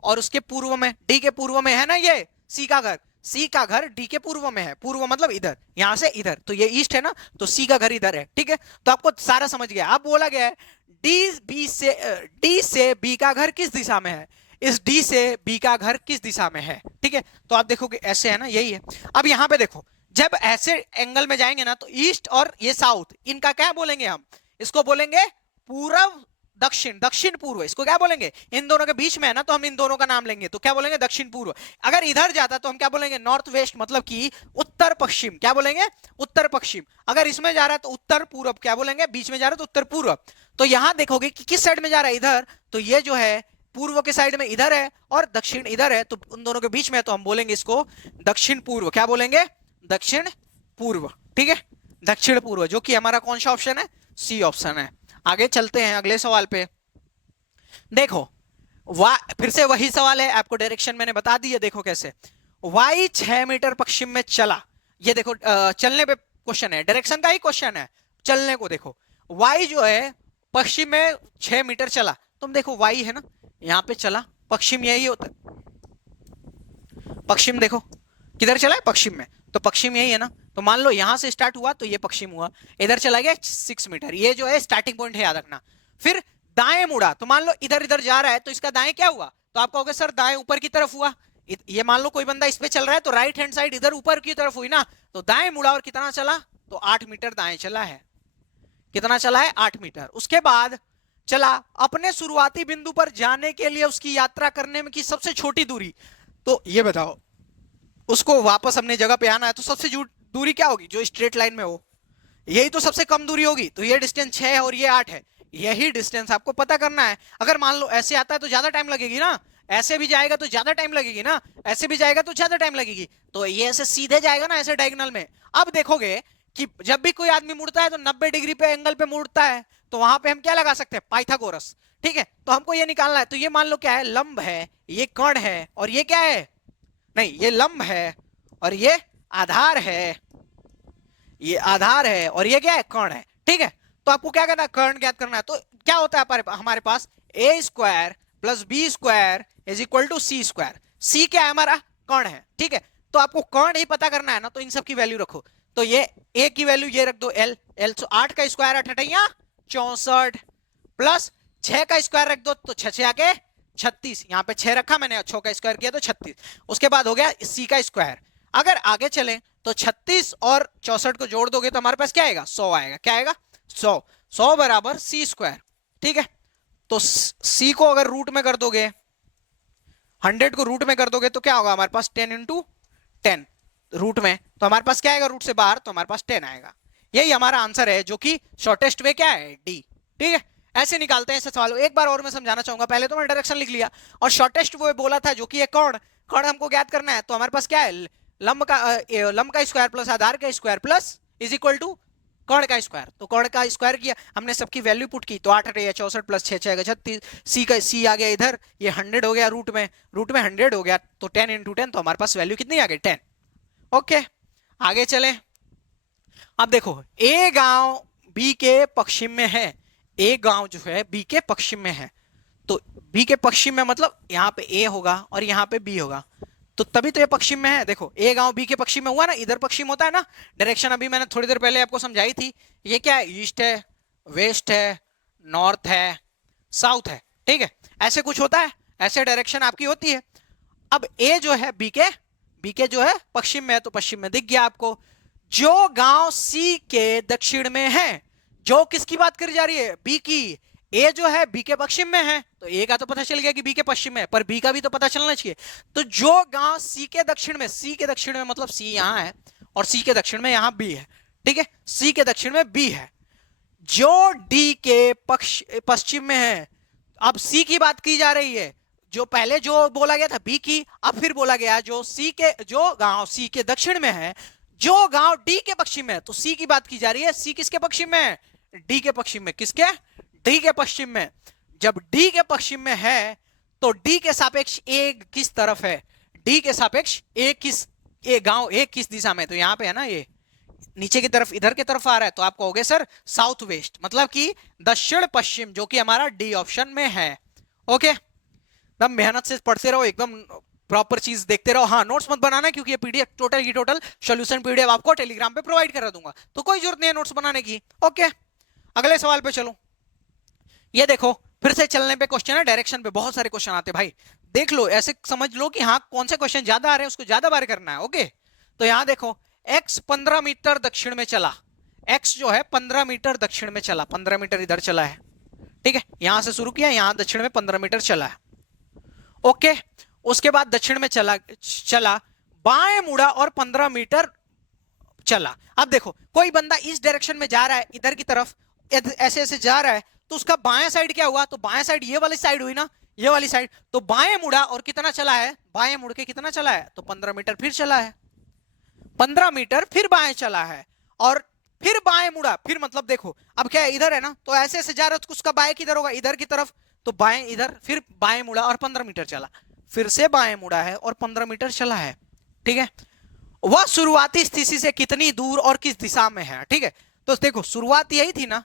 और उसके पूर्व में, डी के पूर्व में है ना ये सी का घर, सी का घर डी के पूर्व में है, पूर्व मतलब इधर, यहां से इधर, तो ये ईस्ट है ना, तो सी का घर इधर है, ठीक है। तो आपको सारा समझ गया। अब बोला गया है डी से बी का घर किस दिशा में है, इस डी से बी का घर किस दिशा में है, ठीक है। तो आप देखोगे ऐसे है ना, यही है। अब यहां पे देखो, जब ऐसे एंगल में जाएंगे ना, तो ईस्ट और ये साउथ, इनका क्या बोलेंगे हम, इसको बोलेंगे पूर्व दक्षिण, दक्षिण पूर्व, इसको क्या बोलेंगे, इन दोनों के बीच में है ना, तो हम इन दोनों का नाम लेंगे, तो क्या बोलेंगे दक्षिण पूर्व। अगर इधर जाता तो हम क्या बोलेंगे नॉर्थ वेस्ट, मतलब कि उत्तर पश्चिम, क्या बोलेंगे उत्तर पश्चिम। अगर इसमें जा रहा है तो उत्तर पूर्व, क्या बोलेंगे बीच में जा रहा है तो उत्तर पूर्व। तो यहां देखोगे कि किस साइड में जा रहा है, इधर, तो ये जो है पूर्व के साइड में इधर है और दक्षिण इधर है, तो उन दोनों के बीच में है, तो हम बोलेंगे इसको दक्षिण पूर्व, क्या बोलेंगे दक्षिण पूर्व, ठीक है, दक्षिण पूर्व, जो कि हमारा कौन सा ऑप्शन है, सी ऑप्शन है। आगे चलते हैं अगले सवाल पे। देखो फिर से वही सवाल है, आपको डायरेक्शन मैंने बता दी है, देखो कैसे। y 6 मीटर पश्चिम में चला, ये देखो चलने पे क्वेश्चन है, डायरेक्शन का ही क्वेश्चन है, चलने को देखो। y जो है पश्चिम में 6 मीटर चला, तुम देखो y है ना यहां पे चला, पश्चिम यही होता है, पश्चिम देखो किधर चला है पश्चिम में, तो पश्चिम यही है ना। तो मान लो यहां से स्टार्ट हुआ तो ये पश्चिम हुआ, इधर चला गया 6 मीटर, ये जो है स्टार्टिंग पॉइंट है, याद रखना। फिर दाएं मुड़ा, तो मान लो इधर इधर जा रहा है, तो इसका दाएं क्या हुआ, तो आप कहोगे सर दाएं ऊपर की तरफ हुआ। ये मान लो कोई बंदा इस पे चल रहा है, तो राइट हैंड साइड इधर ऊपर की तरफ हुई ना, तो दाएं मुड़ा और कितना चला, तो 8 मीटर दाएं चला है, कितना चला है 8 मीटर। उसके बाद चला अपने शुरुआती बिंदु पर जाने के लिए उसकी यात्रा करने में की सबसे छोटी दूरी, तो ये बताओ उसको वापस अपनी जगह पे आना है, तो सबसे दूरी क्या होगी, जो स्ट्रेट लाइन में हो, यही तो सबसे कम दूरी होगी, तो ये डिस्टेंस 6 है और ये 8 है, यही डिस्टेंस आपको पता करना है। अगर मान लो ऐसे आता है तो ज्यादा टाइम लगेगी ना, ऐसे भी जाएगा तो ज्यादा टाइम लगेगी ना, ऐसे भी जाएगा तो ज्यादा टाइम लगेगी, तो ये ऐसे सीधे जाएगा ना ऐसे डायगोनल में। अब देखोगे कि जब भी कोई आदमी मुड़ता है तो 90 डिग्री पे एंगल पे मुड़ता है, तो वहां पे हम क्या लगा सकते हैं पाइथागोरस, ठीक है। तो हमको ये निकालना है, तो ये मान लो क्या है लंब है, ये कर्ण है, और ये क्या है, नहीं ये लंब है और ये आधार है, ये आधार है और ये क्या है कर्ण है, ठीक है। तो आपको क्या करना है कर्ण ज्ञात करना है, तो क्या होता है हमारे पास A square plus B square is equal to C square, C क्या है हमारा कर्ण है, ठीक है। तो आपको कर्ण ही पता करना है ना, तो इन सब की वैल्यू रखो, तो ये ए की वैल्यू ये रख दो एल, एल 8 का स्क्वायर 8 64 प्लस 6 का स्क्वायर रख दो, तो 6 आके 36, यहाँ पे 6 रखा मैंने, 6 का स्क्वायर किया तो 36। उसके बाद हो गया सी का स्क्वायर, अगर आगे चले तो 36 और 64 को जोड़ दोगे तो हमारे पास क्या आएगा 100 आएगा, क्या आएगा 100, 100 बराबर सी स्क्वायर, ठीक है। तो सी को अगर रूट में कर दोगे, 100 को रूट में कर दोगे तो क्या होगा हमारे पास 10 इंटू 10 रूट में, तो हमारे पास क्या आएगा रूट से बाहर, तो हमारे पास 10 आएगा। यही हमारा आंसर है, जो कि शॉर्टेस्ट वे क्या है डी, ठीक है। ऐसे निकालते हैं ऐसे सवाल। एक बार और मैं समझाना चाहूंगा, पहले तो मैंने डायरेक्शन लिख लिया और शॉर्टेस्ट वो बोला था जो कि ये कर्ण, कर्ण हमको ज्ञात करना है, तो हमारे पास क्या है लंब का स्क्वायर प्लस आधार का square plus is equal to कर्ण का स्क्वायर, तो कर्ण का स्क्वायर किया हमने, सबकी वैल्यू पुट की, तो 8 8 64 प्लस 6 6 36, सी का सी आ गया इधर, ये 100 हो गया रूट में 100 हो गया, तो 10 इंटू 10, तो हमारे पास वैल्यू कितनी आ गई 10। ओके आगे चले। अब देखो ए गांव बी के पश्चिम में है, ए गांव जो है बी के पश्चिम में है, तो बी के पश्चिम में मतलब यहाँ पे ए होगा और यहाँ पे बी होगा, तो तभी तो ये पश्चिम में है। देखो ए गांव बी के पश्चिम में हुआ ना, इधर पश्चिम होता है ना, डायरेक्शन अभी मैंने थोड़ी देर पहले आपको समझाई थी, ये क्या है, ईस्ट है, वेस्ट है, नॉर्थ है, साउथ है, ठीक है, ऐसे कुछ होता है, ऐसे डायरेक्शन आपकी होती है। अब ए जो है बी के जो है पश्चिम में है, तो पश्चिम में दिख गया आपको। जो गांव सी के दक्षिण में है, जो किसकी बात करी जा रही है, बी की, ए जो है बी के पश्चिम में है, तो ए का तो पता चल गया कि बी के पश्चिम में है, पर बी का भी तो पता चलना चाहिए। तो जो गांव सी के दक्षिण में, सी के दक्षिण में मतलब सी यहां है और सी के दक्षिण में यहां बी है, ठीक है, सी के दक्षिण में बी है, जो डी के पश्चिम में है। अब सी की बात की जा रही है, जो पहले जो बोला गया था बी की, अब फिर बोला गया जो गांव सी के दक्षिण में है, जो गांव डी के पश्चिम में है, तो सी की बात की जा रही है, सी किसके पश्चिम में है, डी के पश्चिम में, किसके, डी के पश्चिम में। जब डी के पश्चिम में है तो डी के सापेक्ष ए किस तरफ है, डी के सापेक्ष ए गांव ए किस दिशा में, तो यहां पे है ना, ये नीचे की तरफ इधर की तरफ आ रहा है, तो आप कहोगे सर साउथ वेस्ट, मतलब कि दक्षिण पश्चिम, जो कि हमारा डी ऑप्शन में है। ओके एकदम मेहनत से पढ़ते रहो, एकदम प्रॉपर चीज देखते रहो। हाँ नोट्स मत बनाना, क्योंकि ये पीडीएफ टोटल की टोटल सॉल्यूशन पीडीएफ आपको टेलीग्राम पे प्रोवाइड करा दूंगा, तो कोई जरूरत नहीं है नोट्स बनाने की। ओके अगले सवाल पे चलो। ये देखो फिर से चलने पे क्वेश्चन है, डायरेक्शन पे बहुत सारे क्वेश्चन आते हैं भाई, देख लो, ऐसे समझ लो कि हाँ कौन से क्वेश्चन ज्यादा आ रहे हैं उसको ज्यादा बार करना है। ओके तो यहां देखो x 15 मीटर दक्षिण में चला, x जो है 15 मीटर दक्षिण में चला, 15 मीटर इधर चला है, ठीक है, यहां से शुरू किया, यहां दक्षिण में 15 मीटर चला है। ओके उसके बाद दक्षिण में चला बाएं मुड़ा और 15 मीटर चला। अब देखो कोई बंदा इस डायरेक्शन में जा रहा है, इधर की तरफ ऐसे ऐसे जा रहा है, तो उसका बाएं साइड क्या हुआ, तो बाएं साइड ये वाली साइड हुई ना, ये वाली साइड, तो बाएं मुड़ा और कितना चला है, बाएं मुड़ के कितना चला है, तो 15 मीटर फिर चला है, 15 मीटर फिर बाएं चला है, और फिर बाएं मुड़ा, फिर मतलब देखो अब क्या है, इधर है ना, तो ऐसे ऐसे जा रहा है, तो उसका बाएं किधर होगा, इधर की तरफ, तो बाएं इधर, फिर बाएं मुड़ा और 15 मीटर चला, फिर से बाएं मुड़ा है और 15 मीटर चला है, ठीक है। वह शुरुआती स्थिति से कितनी दूर और किस दिशा में है, ठीक है, तो देखो शुरुआत यही थी ना,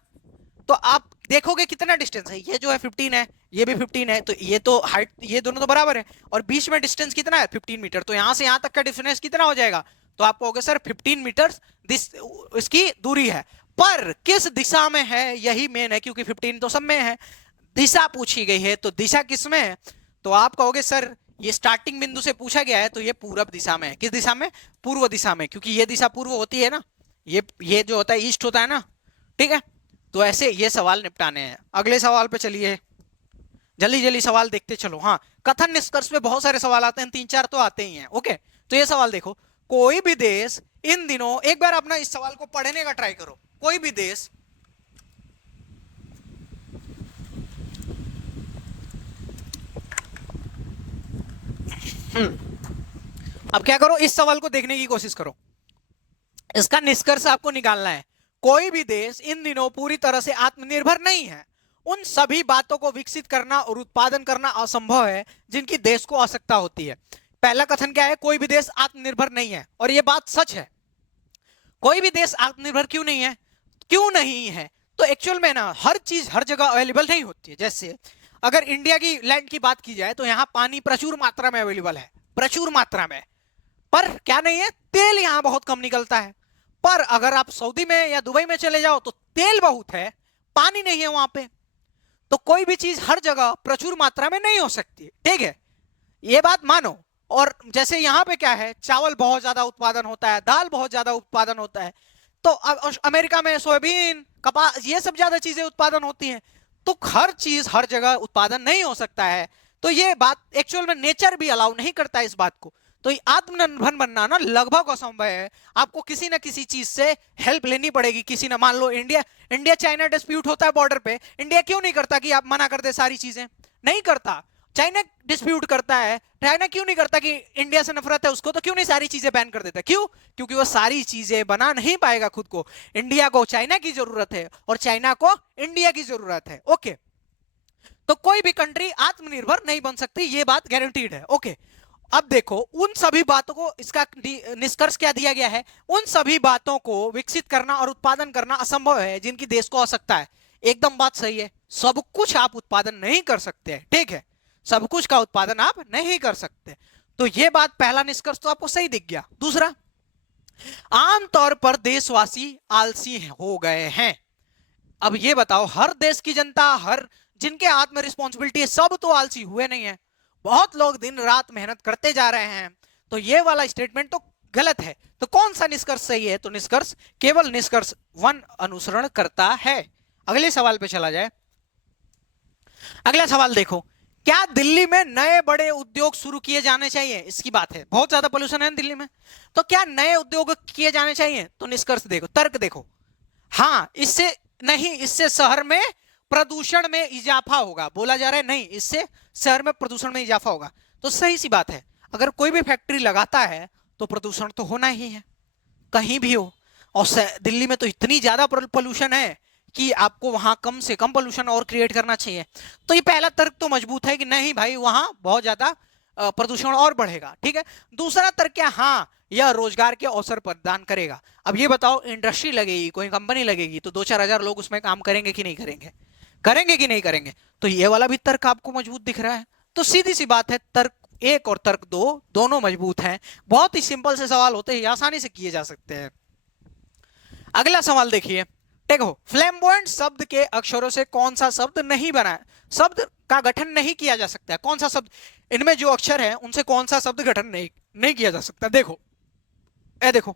तो आप देखोगे कितना डिस्टेंस है, ये जो है 15 है, ये भी 15 है, तो ये तो हाइट, ये दोनों तो बराबर है, और बीच में डिस्टेंस कितना है 15 मीटर, तो यहां से यहां तक का डिफरेंस कितना हो जाएगा, तो आप कहोगे सर 15 मीटर इसकी दूरी है, पर किस दिशा में है यही मेन है, क्योंकि 15 तो सब में है, दिशा पूछी गई है, तो दिशा किस में है, तो आप कहोगे सर ये स्टार्टिंग बिंदु से पूछा गया है, तो ये पूरब दिशा में है, किस दिशा में, पूर्व दिशा में, क्योंकि ये दिशा पूर्व होती है ना, ये जो होता है ईस्ट होता है ना, ठीक है, तो ऐसे ये सवाल निपटाने हैं। अगले सवाल पे चलिए, जल्दी जल्दी सवाल देखते चलो। हाँ कथन निष्कर्ष पे बहुत सारे सवाल आते हैं, 3 4 तो आते ही हैं। ओके तो ये सवाल देखो, कोई भी देश इन दिनों, एक बार अपना इस सवाल को पढ़ने का ट्राई करो, कोई भी देश अब क्या करो, इस सवाल को देखने की कोशिश करो, इसका निष्कर्ष आपको निकालना है। कोई भी देश इन दिनों पूरी तरह से आत्मनिर्भर नहीं है, उन सभी बातों को विकसित करना और उत्पादन करना असंभव है जिनकी देश को आवश्यकता होती है। पहला कथन क्या है, कोई भी देश आत्मनिर्भर नहीं है, और यह बात सच है। कोई भी देश आत्मनिर्भर क्यों नहीं है, तो एक्चुअल में ना हर चीज हर जगह अवेलेबल नहीं होती है। जैसे अगर इंडिया की लैंड की बात की जाए तो यहाँ पानी प्रचुर मात्रा में अवेलेबल है, प्रचुर मात्रा में, पर क्या नहीं है, तेल यहाँ बहुत कम निकलता है। पर अगर आप सऊदी में या दुबई में चले जाओ तो तेल बहुत है, पानी नहीं है वहां पे। तो कोई भी चीज हर जगह प्रचुर मात्रा में नहीं हो सकती, ठीक है, ये बात मानो। और जैसे यहाँ पे क्या है, चावल बहुत ज्यादा उत्पादन होता है, दाल बहुत ज्यादा उत्पादन होता है, तो अमेरिका में सोयाबीन, कपास, ये सब ज्यादा चीजें उत्पादन होती हैं, तो हर चीज हर जगह उत्पादन नहीं हो सकता है। तो ये बात एक्चुअल में नेचर भी अलाउ नहीं करता है इस बात को, तो आत्मनिर्भर बनना ना लगभग असंभव है। आपको किसी ना किसी चीज से हेल्प लेनी पड़ेगी, किसी ना, मान लो इंडिया चाइना डिस्प्यूट होता है बॉर्डर पे, इंडिया क्यों नहीं करता कि आप मना कर दे सारी चीजें, नहीं करता। चाइना डिस्प्यूट करता है, चाइना क्यों नहीं करता कि इंडिया से नफरत है उसको, तो क्यों नहीं सारी चीजें बैन कर देता? क्यों? क्योंकि वो सारी चीजें बना नहीं पाएगा खुद को। इंडिया को चाइना की जरूरत है और चाइना को इंडिया की जरूरत है। ओके, तो कोई भी कंट्री आत्मनिर्भर नहीं बन सकती, ये बात गारंटीड है। ओके, अब देखो उन सभी बातों को, इसका निष्कर्ष क्या दिया गया है? उन सभी बातों को विकसित करना और उत्पादन करना असंभव है जिनकी देश को आवश्यकता है। एकदम बात सही है, सब कुछ आप उत्पादन नहीं कर सकते हैं, ठीक है, सब कुछ का उत्पादन आप नहीं कर सकते। तो ये बात, पहला निष्कर्ष तो आपको सही दिख गया। दूसरा, आमतौर पर देशवासी आलसी हो गए हैं। अब ये बताओ, हर देश की जनता, हर जिनके हाथ में रिस्पॉन्सिबिलिटी है, सब तो आलसी हुए नहीं है, बहुत लोग दिन रात मेहनत करते जा रहे हैं। तो ये वाला स्टेटमेंट तो गलत है। तो कौन सा निष्कर्ष सही है? तो निष्कर्ष, केवल निष्कर्ष 1 अनुसरण करता है। अगले सवाल पे चला जाए। अगला सवाल देखो, क्या दिल्ली में नए बड़े उद्योग शुरू किए जाने चाहिए? इसकी बात है, बहुत ज्यादा पोल्यूशन है दिल्ली में, तो क्या नए उद्योग किए जाने चाहिए? तो निष्कर्ष देखो, तर्क देखो, हाँ, इससे नहीं, इससे शहर में प्रदूषण में इजाफा होगा। बोला जा रहा है नहीं, इससे शहर में प्रदूषण में इजाफा होगा। तो सही सी बात है, अगर कोई भी फैक्ट्री लगाता है तो प्रदूषण तो होना ही है, कहीं भी हो। और दिल्ली में तो इतनी ज्यादा पोल्यूशन है कि आपको वहां कम से कम पोल्यूशन और क्रिएट करना चाहिए। तो ये पहला तर्क तो मजबूत है कि नहीं भाई, वहां बहुत ज्यादा प्रदूषण और बढ़ेगा, ठीक है। दूसरा तर्क क्या? हाँ, यह रोजगार के अवसर प्रदान करेगा। अब ये बताओ, इंडस्ट्री लगेगी, कोई कंपनी लगेगी, तो 2-4 हजार लोग उसमें काम करेंगे कि नहीं करेंगे? करेंगे कि नहीं करेंगे? तो ये वाला भी तर्क आपको मजबूत दिख रहा है। तो सीधी सी बात है, तर्क 1 और तर्क 2 दोनों मजबूत हैं। बहुत ही सिंपल से सवाल होते हैं, आसानी से किए जा सकते हैं। अगला सवाल देखिए, देखो, फ्लैम्बॉयंट शब्द के अक्षरों से कौन सा शब्द नहीं बना, शब्द का गठन नहीं किया जा सकता है? कौन सा शब्द, इनमें जो अक्षर है उनसे कौन सा शब्द गठन नहीं किया जा सकता? देखो, देखो,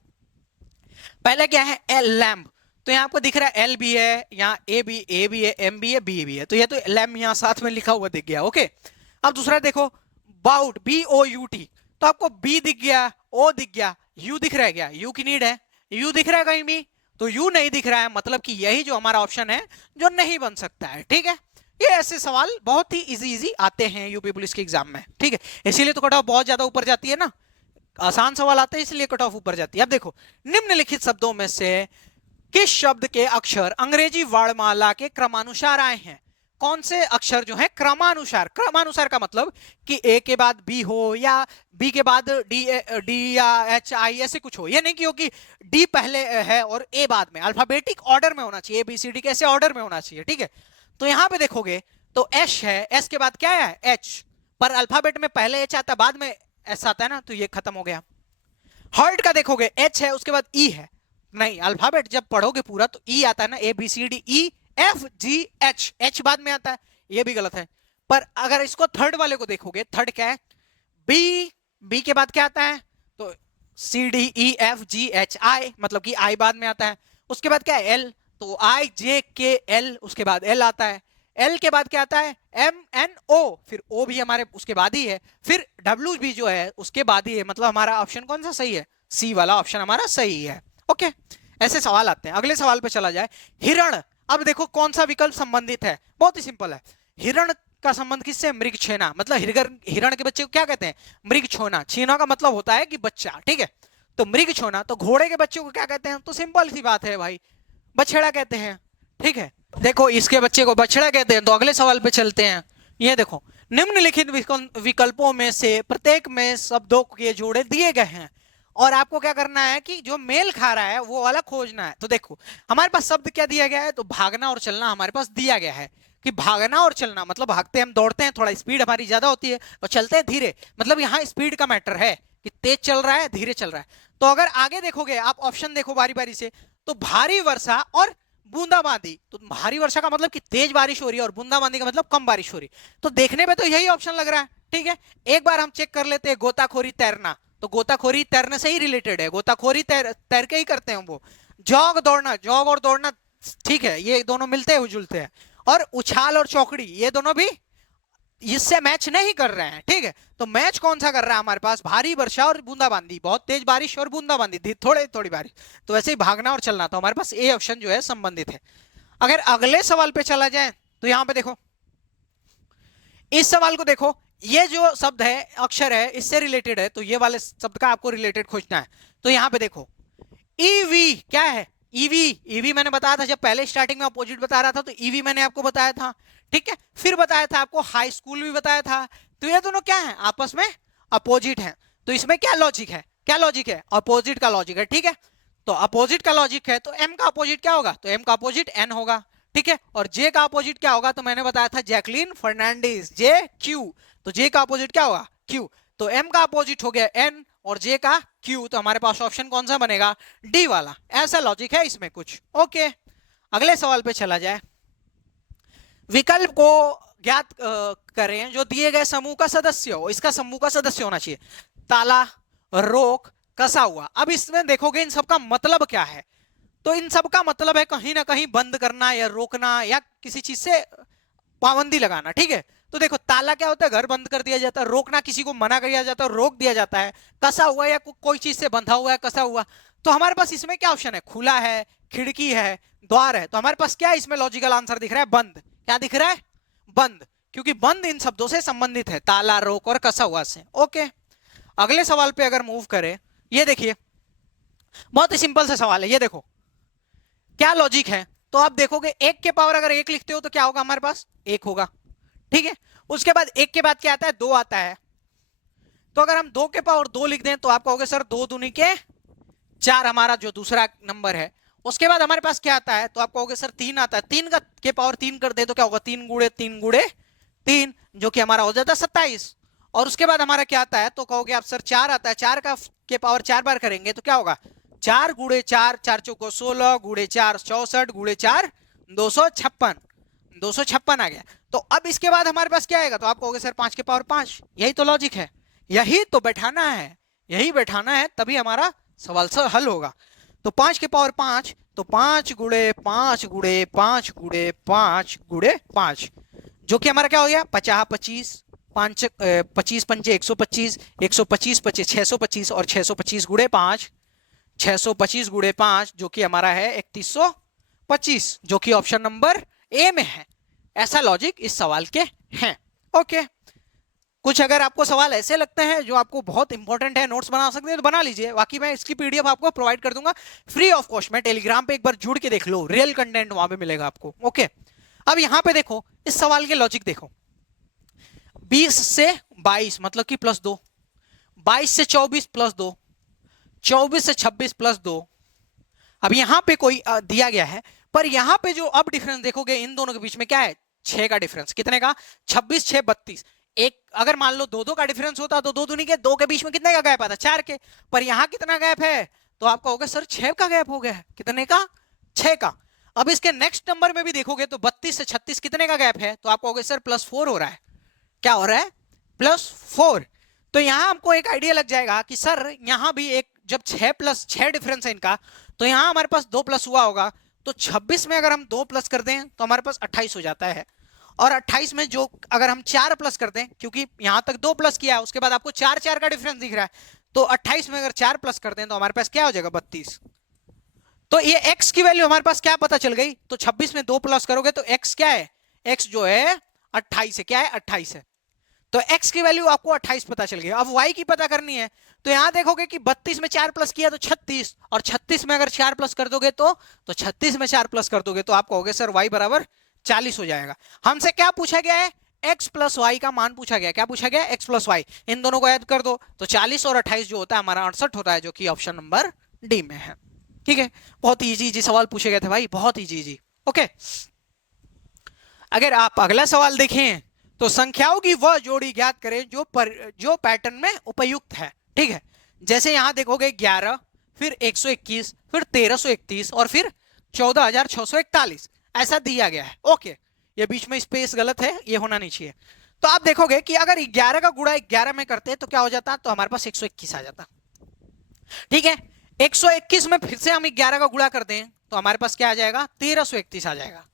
पहले क्या है? L, lamb. तो यहाँ आपको दिख रहा है एल भी है, यहाँ ए भी है, एम भी है, बी भी है, तो ये तो लैम्ब यहाँ साथ में लिखा हुआ दिख गया। ओके, अब दूसरा देखो, बाउट, BOUT, तो आपको बी दिख गया, ओ दिख गया, यू दिख रहा है क्या? यू की नीड है, यू दिख रहा है कहीं भी? तो यू नहीं दिख रहा है, मतलब कि यही जो हमारा ऑप्शन है जो नहीं बन सकता है, ठीक है। ये ऐसे सवाल बहुत ही इजी आते हैं यूपी पुलिस के एग्जाम में, ठीक है, इसीलिए तो कट ऑफ बहुत ज्यादा ऊपर जाती है ना, आसान सवाल आते हैं इसलिए कट ऑफ ऊपर जाती है। अब देखो, निम्नलिखित शब्दों में से किस शब्द के अक्षर अंग्रेजी वर्णमाला के क्रमानुसार आए हैं? कौन से अक्षर जो है क्रमानुसार? क्रमानुसार का मतलब कि ए के बाद बी हो या बी के बाद डी या एच आई, ऐसे कुछ हो। ये नहीं कि हो कि डी पहले है और ए बाद में, अल्फाबेटिक ऑर्डर में होना चाहिए, ABCD के ऐसे ऑर्डर में होना चाहिए, ठीक है। तो यहां पे देखोगे तो एच है, एस के बाद क्या है? एच, पर अल्फाबेट में पहले एच आता है, बाद में एस आता है ना, तो ये खत्म हो गया। हर्ट का देखोगे एच है, उसके बाद ई है, नहीं, अल्फाबेट जब पढ़ोगे पूरा तो ई आता है ना, ABCDEFGH, एच बाद में आता है, ये भी गलत है। पर अगर इसको थर्ड वाले को देखोगे, थर्ड क्या है? बी के बाद क्या आता है? तो CDEFGHI, मतलब कि आई बाद में आता है। उसके बाद क्या है? एल, तो IJKL, उसके बाद एल आता है। एल के बाद क्या आता है? MNO, फिर ओ भी हमारे उसके बाद ही है, फिर डब्ल्यू भी जो है उसके बाद ही है। मतलब हमारा ऑप्शन कौन सा सही है? सी वाला ऑप्शन हमारा सही है। ओके, ऐसे सवाल आते हैं। अगले सवाल पे चला जाए, हिरण। अब देखो कौन सा विकल्प संबंधित है, बहुत ही सिंपल है। हिरण का संबंध किससे? मृगछेना, मतलब हिरण के बच्चे को क्या कहते हैं? मृगछोना। छीना का मतलब होता है कि बच्चा, ठीक है। तो मृगछोना, तो घोड़े के बच्चे को क्या कहते हैं? तो सिंपल सी बात है भाई, बछड़ा कहते हैं, ठीक है। देखो, इसके बच्चे को बछड़ा कहते हैं। तो अगले सवाल पे चलते हैं। ये देखो, निम्नलिखित विकल्पों में से प्रत्येक में शब्दों के जोड़े दिए गए हैं और आपको क्या करना है कि जो मेल खा रहा है वो वाला खोजना है। तो देखो, हमारे पास शब्द क्या दिया गया है? तो भागना और चलना हमारे पास दिया गया है कि भागना और चलना, मतलब भागते हम, दौड़ते हैं, थोड़ा स्पीड हमारी ज्यादा होती है, और चलते हैं धीरे, मतलब यहाँ स्पीड का मैटर है कि तेज चल रहा है, धीरे चल रहा है। तो अगर आगे देखोगे आप, ऑप्शन देखो बारी बारी से, तो भारी वर्षा और बूंदाबांदी। तो भारी वर्षा का मतलब कि तेज बारिश हो रही है और बूंदाबांदी का मतलब कम बारिश हो रही है। तो देखने में तो यही ऑप्शन लग रहा है, ठीक है। एक बार हम चेक कर लेते हैं, गोताखोरी, तैरना। तो गोताखोरी तैरने से ही रिलेटेड है, गोताखोरी तैर के ही करते हैं वो। जॉग, दौड़ना, जॉग और दौड़ना, ठीक है, ये दोनों मिलते हैं, जुलते हैं। और उछाल और चौकड़ी, ये दोनों भी इससे मैच नहीं कर रहे हैं, ठीक है। तो मैच कौन सा कर रहा है हमारे पास? भारी वर्षा और बूंदाबांदी, बहुत तेज बारिश और बूंदाबांदी, थोड़ी थोड़ी बारिश। तो ऐसे ही भागना और चलना, तो हमारे पास ए ऑप्शन जो है संबंधित है। अगर अगले सवाल पे चला जाए तो यहां पे देखो, इस सवाल को देखो, ये जो शब्द है अक्षर है इससे रिलेटेड है, तो ये वाले शब्द का आपको रिलेटेड खोजना है। तो यहां पे देखो ईवी क्या है, ईवी, ईवी मैंने बताया था जब पहले स्टार्टिंग में अपोजिट बता रहा था, तो ईवी मैंने आपको बताया था, ठीक है। फिर बताया था आपको हाई स्कूल भी बताया था। तो ये दोनों क्या है, आपस में अपोजिट है। तो इसमें क्या लॉजिक है, क्या लॉजिक है, अपोजिट का लॉजिक है, ठीक है। तो अपोजिट का लॉजिक है तो एम का अपोजिट क्या होगा, तो एम का अपोजिट एन होगा, ठीक है। और जे का अपोजिट क्या होगा, तो मैंने बताया था जैकलीन फर्नांडिस, जे क्यू, तो जे का अपोजिट क्या होगा, क्यू। तो एम का अपोजिट हो गया एन और जे का क्यू, तो हमारे पास ऑप्शन कौन सा बनेगा, डी वाला। ऐसा लॉजिक है इसमें कुछ, ओके। अगले सवाल पे चला जाए। विकल्प को ज्ञात करें जो दिए गए समूह का सदस्य हो, इसका समूह का सदस्य होना चाहिए। ताला, रोक, कसा हुआ। अब इसमें देखोगे इन सबका मतलब क्या है, तो इन सब का मतलब है कहीं ना कहीं बंद करना या रोकना या किसी चीज से पाबंदी लगाना, ठीक है। तो देखो ताला क्या होता है, घर बंद कर दिया जाता है, रोकना किसी को मना किया जाता है, रोक दिया जाता है, कसा हुआ या कोई चीज से बंधा हुआ है, कसा हुआ। तो हमारे पास इसमें क्या ऑप्शन है, खुला है, खिड़की है, द्वार है। तो हमारे पास क्या इसमें लॉजिकल आंसर दिख रहा है, बंद। क्या दिख रहा है, बंद, क्योंकि बंद इन शब्दों से संबंधित है, ताला, रोक और कसा हुआ से, ओके। अगले सवाल पे अगर मूव करें, ये देखिए बहुत ही सिंपल सा सवाल है, ये देखो क्या लॉजिक है। तो आप देखोगे एक के पावर अगर एक लिखते हो तो क्या होगा, हमारे पास एक होगा, ठीक है। उसके बाद एक के बाद क्या आता है, दो आता है। तो अगर हम दो के पावर दो लिख दें तो आप कहोगे सर दो दूनी के चार, हमारा जो दूसरा नंबर है। उसके बाद हमारे पास क्या आता है, तो आप कहोगे सर तीन आता है, तीन का के पावर तीन कर दे तो क्या होगा, तीन गुड़े तीन गुड़े तीन, जो कि हमारा हो जाता है 27। और उसके बाद हमारा क्या आता है, तो कहोगे आप सर चार आता है, चार का के पावर चार बार करेंगे तो क्या होगा, चार गुड़े चार, चार चौको 16 गुड़े चार 64 गुड़े चार 256, 256 आ गया। तो अब इसके बाद हमारे पास क्या आएगा, तो आप कहोगे सर पांच के पावर पांच। यही तो लॉजिक है, यही तो बैठाना है, यही बैठाना है, तभी हमारा सवाल हल होगा। तो पांच के पावर पांच, तो पांच गुड़े पांच गुड़े पांच गुड़े पांच गुड़े पांच, जो कि हमारा क्या हो गया, 50 25, पांच 25 पंचे 125, 125 पचे 625 और 625 गुड़े पांच, 625 गुड़े पांच, जो कि हमारा है 3125, जो कि ऑप्शन नंबर ए में है। ऐसा लॉजिक इस सवाल के हैं, ओके। कुछ अगर आपको सवाल ऐसे लगते हैं जो आपको बहुत इंपॉर्टेंट है, नोट्स बना सकते हैं तो बना लीजिए, बाकी मैं इसकी पीडीएफ आपको प्रोवाइड कर दूंगा फ्री ऑफ कॉस्ट में। टेलीग्राम पे एक बार जुड़ के देख लो, रियल कंटेंट वहां पे मिलेगा आपको, ओके। अब यहां पे देखो इस सवाल के लॉजिक देखो, 20 से 22 मतलब कि प्लस 2, 22 से 24 प्लस 2, 24 से 26 प्लस 2। अब यहां पे कोई दिया गया है, पर यहां पे जो अब डिफरेंस देखोगे इन दोनों के बीच में क्या है, 6 का डिफरेंस। कितने का, 26 6 32। एक अगर मान लो दो दो का डिफरेंस होता तो दो दूनी के दो के बीच में कितने का गैप आता, 4 के। पर यहां कितना गैप है, तो आप कहोगे सर 6 का गैप हो गया है। कितने का, 6 का। अब इसके नेक्स्ट नंबर में भी देखोगे तो 32 से 36 कितने का गैप है, तो आप कहोगे सर +4 हो रहा है। क्या हो रहा है, +4। तो यहां हमको एक आइडिया लग जाएगा कि सर यहां भी एक, जब 6 + 6 डिफरेंस है इनका, तो यहां हमारे पास 2 प्लस हुआ होगा। तो 26 में अगर हम 2 प्लस कर दें तो हमारे पास 28 हो जाता है। और 28 में जो अगर हम 4 प्लस कर दें, क्योंकि यहां तक 2 प्लस किया है, उसके बाद आपको 4 4 का डिफरेंस दिख रहा है, तो 28 में अगर 4 प्लस कर दें तो हमारे पास क्या हो जाएगा, 32। तो ये x की वैल्यू हमारे पास क्या पता चल गई, तो 26 में 2 प्लस करोगे तो x क्या है, x जो है 28 है, क्या है 28 है। तो x की वैल्यू आपको 28 पता चल गया। अब y की पता करनी है, तो यहां देखोगे कि 32 में 4 प्लस किया तो 36, और 36 में अगर 4 प्लस कर दोगे तो 36 में 4 प्लस कर दोगे तो आप कहोगे सर y बराबर 40 हो जाएगा। हमसे क्या पूछा गया है, x प्लस वाई का मान पूछा गया। क्या पूछा गया, x प्लस वाई। इन दोनों को ऐड कर दो तो 40 और 28 जो होता है हमारा 68 होता है, जो कि ऑप्शन नंबर डी में है। ठीक है, बहुत इजी इजी सवाल पूछे गए थे भाई, बहुत इजी इजी, ओके। अगर आप अगला सवाल देखें तो संख्याओं की वह जोड़ी ज्ञात करें जो पैटर्न में उपयुक्त है। ठीक है, जैसे यहां देखोगे 11, फिर 121, फिर 1331 और फिर 14641, ऐसा दिया गया है, ओके। ये बीच में स्पेस गलत है, ये होना नहीं चाहिए। तो आप देखोगे कि अगर 11 का गुणा 11 में करते तो क्या हो जाता, तो हमारे पास 121 आ जाता। ठीक है, 121 में फिर से हम 11 का गुणा कर दें तो हमारे पास क्या आ जाएगा, 1331 आ जाएगा।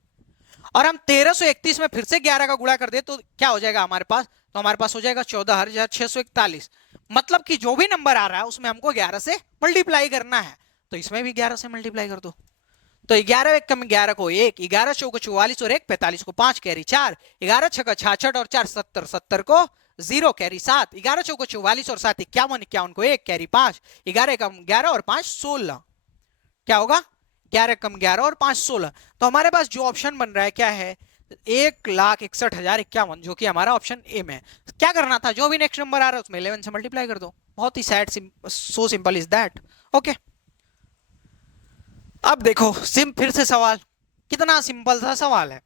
और हम 1331 में फिर से 11 का गुणा कर दे तो क्या हो जाएगा हमारे पास, तो हमारे पास हो जाएगा 14641। मतलब कि जो भी नंबर आ रहा है उसमें हमको 11 से मल्टीप्लाई करना है, तो इसमें भी 11 से मल्टीप्लाई कर दो। तो 11 एक कम 11 को 1, 11 चौको 44 और 1 45 को 5 कैरी 4, 11 छक्का 66 और 4 70, 70 को 0 कैरी 7, 11 चौको 44 और 7 51, 51 को 1 कैरी 5, 11 कम 11 और 5 16, क्या होगा 11 कम 11 और 5 16। तो हमारे पास जो ऑप्शन बन रहा है क्या है 1,61,051, जो कि हमारा ऑप्शन ए में है। क्या करना था, जो भी नेक्स्ट नंबर आ रहा है उसमें 11 से मल्टीप्लाई कर दो, बहुत ही sad, so simple is that. Okay, अब देखो फिर से सवाल, कितना सिंपल सा सवाल है।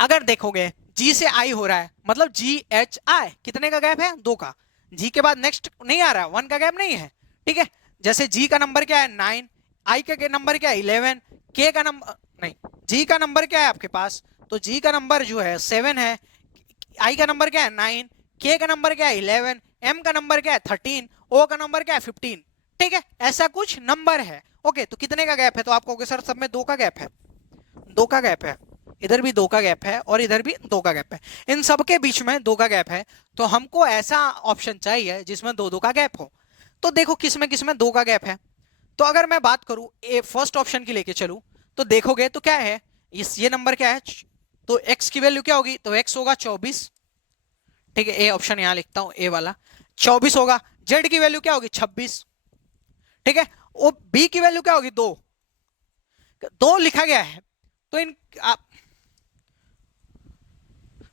अगर देखोगे जी से आई हो रहा है, मतलब GHI, कितने का गैप है 2 का, जी के बाद नेक्स्ट नहीं आ रहा है, 1 का गैप नहीं है, ठीक है। जैसे जी का नंबर क्या है 9, आई का नंबर क्या है 11, के का नंबर नहीं, जी का नंबर क्या है आपके पास, तो जी का नंबर जो है 7 है, आई का नंबर क्या है 9, के का नंबर क्या है 11, एम का नंबर क्या है 13, ओ का नंबर क्या है 15, ठीक है, ऐसा कुछ नंबर है। ओके, तो कितने का गैप है, तो आप कहोगे सर सब में 2 का गैप है, 2 का गैप है, इधर भी 2 का गैप है और इधर भी 2 का गैप है, इन सब के बीच में 2 का गैप है, तो हमको ऐसा ऑप्शन चाहिए जिसमें 2 का गैप हो। तो देखो किसमें 2 का गैप है। तो अगर मैं बात करूं फर्स्ट ऑप्शन की लेके चलूं, तो देखोगे तो क्या है, ये नंबर क्या है, तो x की वैल्यू क्या होगी, तो x होगा 24, ठीक है, ए ऑप्शन यहां लिखता हूं, ए वाला 24 होगा। z की वैल्यू क्या होगी 26, ठीक है, और b की वैल्यू क्या होगी 2, 2 लिखा गया है, तो इन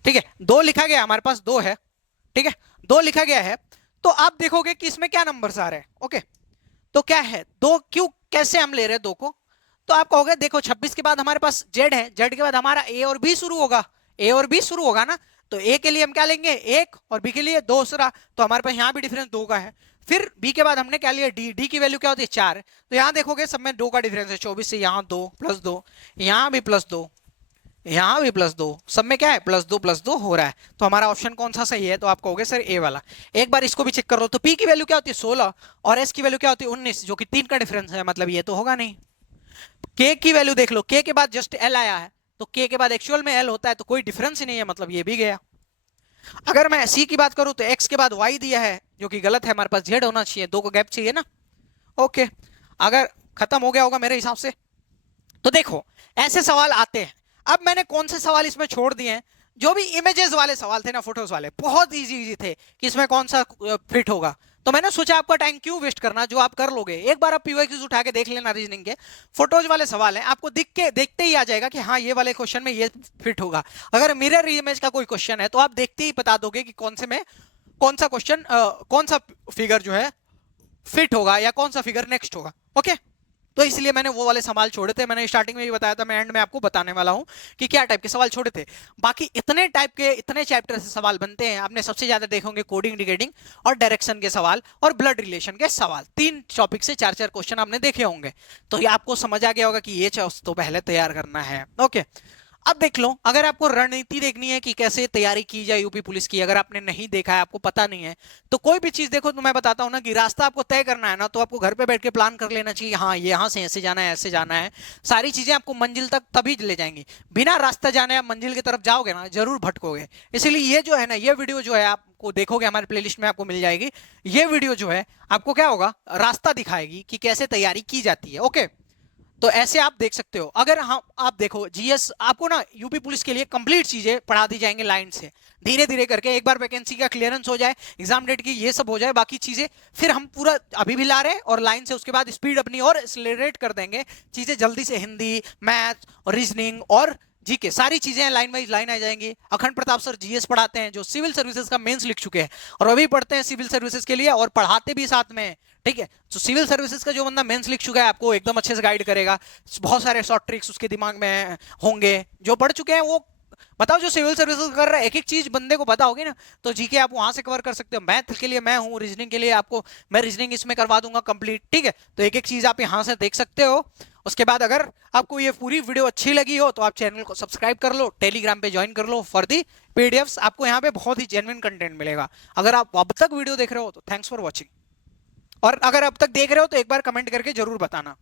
ठीक है 2 लिखा गया, हमारे पास 2 है, ठीक है 2 लिखा गया है। तो आप देखोगे कि इसमें क्या नंबर्स आ रहे हैं। ओके, तो क्या है 2, क्यों कैसे हम ले रहे हैं 2 को, तो आप कहोगे देखो 26 के बाद हमारे पास z है, z के बाद हमारा a और b शुरू होगा, a और b शुरू होगा ना, तो a के लिए हम क्या लेंगे 1 और b के लिए 2, तो हमारे पास यहां भी डिफरेंस 2 का है। फिर b के बाद हमने क्या लिया d की वैल्यू क्या होती है 4, तो यहां देखोगे सब में 2 का डिफरेंस है, 24 से यहां 2 प्लस 2, यहां भी प्लस 2, यहां भी प्लस 2, सब में क्या है प्लस 2 हो रहा है। तो हमारा ऑप्शन कौन सा सही है, तो आप कहोगे सर ए वाला। एक बार इसको भी चेक कर लो, तो p की वैल्यू क्या होती है 16 और s की वैल्यू क्या होती है 19, जो कि 3 का डिफरेंस है, मतलब ये तो होगा नहीं। k की वैल्यू देख लो, k के बाद जस्ट l आया है, तो k के बाद एक्चुअल में l होता है, तो कोई डिफरेंस ही नहीं है, मतलब ये भी गया। अगर मैं c की बात करूं तो x के बाद y दिया है, जो कि गलत है, हमारे पास z होना चाहिए, 2 को गैप चाहिए ना। ओके, अगर खत्म हो गया होगा मेरे हिसाब से। तो देखो ऐसे सवाल आते हैं। अब मैंने कौन से सवाल इसमें छोड़ दिए हैं, जो भी इमेजेस वाले सवाल थे ना, फोटोज वाले, बहुत इजी थे कि इसमें कौन सा फिट होगा, तो मैंने सोचा आपका टाइम क्यों वेस्ट करना, जो आप कर लोगे। एक बार आप पीवाईक्यूज उठा के देख लेना, रीजनिंग के फोटोज वाले सवाल हैं, आपको देखते ही आ जाएगा कि हाँ ये वाले क्वेश्चन में ये फिट होगा। अगर मिरर इमेज का कोई क्वेश्चन है तो आप देखते ही बता दोगे कि कौन से में कौन सा क्वेश्चन कौन सा फिगर जो है फिट होगा या कौन सा फिगर नेक्स्ट होगा। ओके, तो इसलिए मैंने वो वाले सवाल छोड़े थे, मैंने स्टार्टिंग में भी बताया था, मैं एंड में आपको बताने वाला हूं कि क्या टाइप के सवाल छोड़े थे। बाकी इतने टाइप के इतने चैप्टर से सवाल बनते हैं, आपने सबसे ज्यादा देखोगे कोडिंग, डिकोडिंग और डायरेक्शन के सवाल और ब्लड रिलेशन के सवाल, 3 टॉपिक से 4 क्वेश्चन आपने देखे होंगे, तो ये आपको समझ आ गया होगा कि ये तो पहले तैयार करना है। ओके, अब देख लो, अगर आपको रणनीति देखनी है कि कैसे तैयारी की जाए यूपी पुलिस की, अगर आपने नहीं देखा है, आपको पता नहीं है, तो कोई भी चीज देखो, तो मैं बताता हूं ना कि रास्ता आपको तय करना है ना, तो आपको घर पे बैठ के प्लान कर लेना चाहिए, हाँ यहाँ से ऐसे जाना है, ऐसे जाना है, सारी चीजें आपको मंजिल तक तभी ले जाएंगी। बिना रास्ता जाने आप मंजिल की तरफ जाओगे ना, जरूर भटकोगे। इसलिए ये जो है ना, ये वीडियो जो है आपको देखोगे, हमारे प्लेलिस्ट में आपको मिल जाएगी, ये वीडियो जो है आपको क्या होगा, रास्ता दिखाएगी कि कैसे तैयारी की जाती है। ओके, तो ऐसे आप देख सकते हो। अगर हम आप देखो जीएस, आपको ना यूपी पुलिस के लिए कंप्लीट चीजें पढ़ा दी जाएंगे लाइन से, धीरे धीरे करके, एक बार वैकेंसी का क्लियरेंस हो जाए, एग्जाम डेट की ये सब हो जाए, बाकी चीजें फिर हम पूरा अभी भी ला रहे हैं और लाइन से, उसके बाद स्पीड अपनी और एक्सेलरेट कर देंगे, चीजें जल्दी से, हिंदी, मैथ और रीजनिंग और जीके, सारी चीजें लाइन वाइज लाइन आ जाएंगी। अखंड प्रताप सर जीएस पढ़ाते हैं, जो सिविल सर्विसेज का मेंस लिख चुके हैं और अभी पढ़ते हैं सिविल सर्विसेज के लिए और पढ़ाते भी साथ में, ठीक है। तो सिविल सर्विसेज का जो बंदा मेंस लिख चुका है, आपको एकदम अच्छे से गाइड करेगा, बहुत सारे शॉर्ट ट्रिक्स उसके दिमाग में होंगे, जो पढ़ चुके हैं वो। बताओ, जो सिविल सर्विसेज कर रहा है, एक एक चीज बंदे को पता होगी ना, तो जीके आप वहां से कवर कर सकते हो। मैथ के लिए मैं हूँ, रीजनिंग के लिए आपको मैं रीजनिंग इसमें करवा दूंगा कंप्लीट, ठीक है। तो एक एक चीज आप यहां से देख सकते हो। उसके बाद अगर आपको ये पूरी वीडियो अच्छी लगी हो तो आप चैनल को सब्सक्राइब कर लो, टेलीग्राम पे ज्वाइन कर लो फॉर दी पीडीएफ्स। आपको यहाँ पे बहुत ही जेन्युइन कंटेंट मिलेगा। अगर आप अब तक वीडियो देख रहे हो तो थैंक्स फॉर वॉचिंग, और अगर अब तक देख रहे हो तो एक बार कमेंट करके जरूर बताना।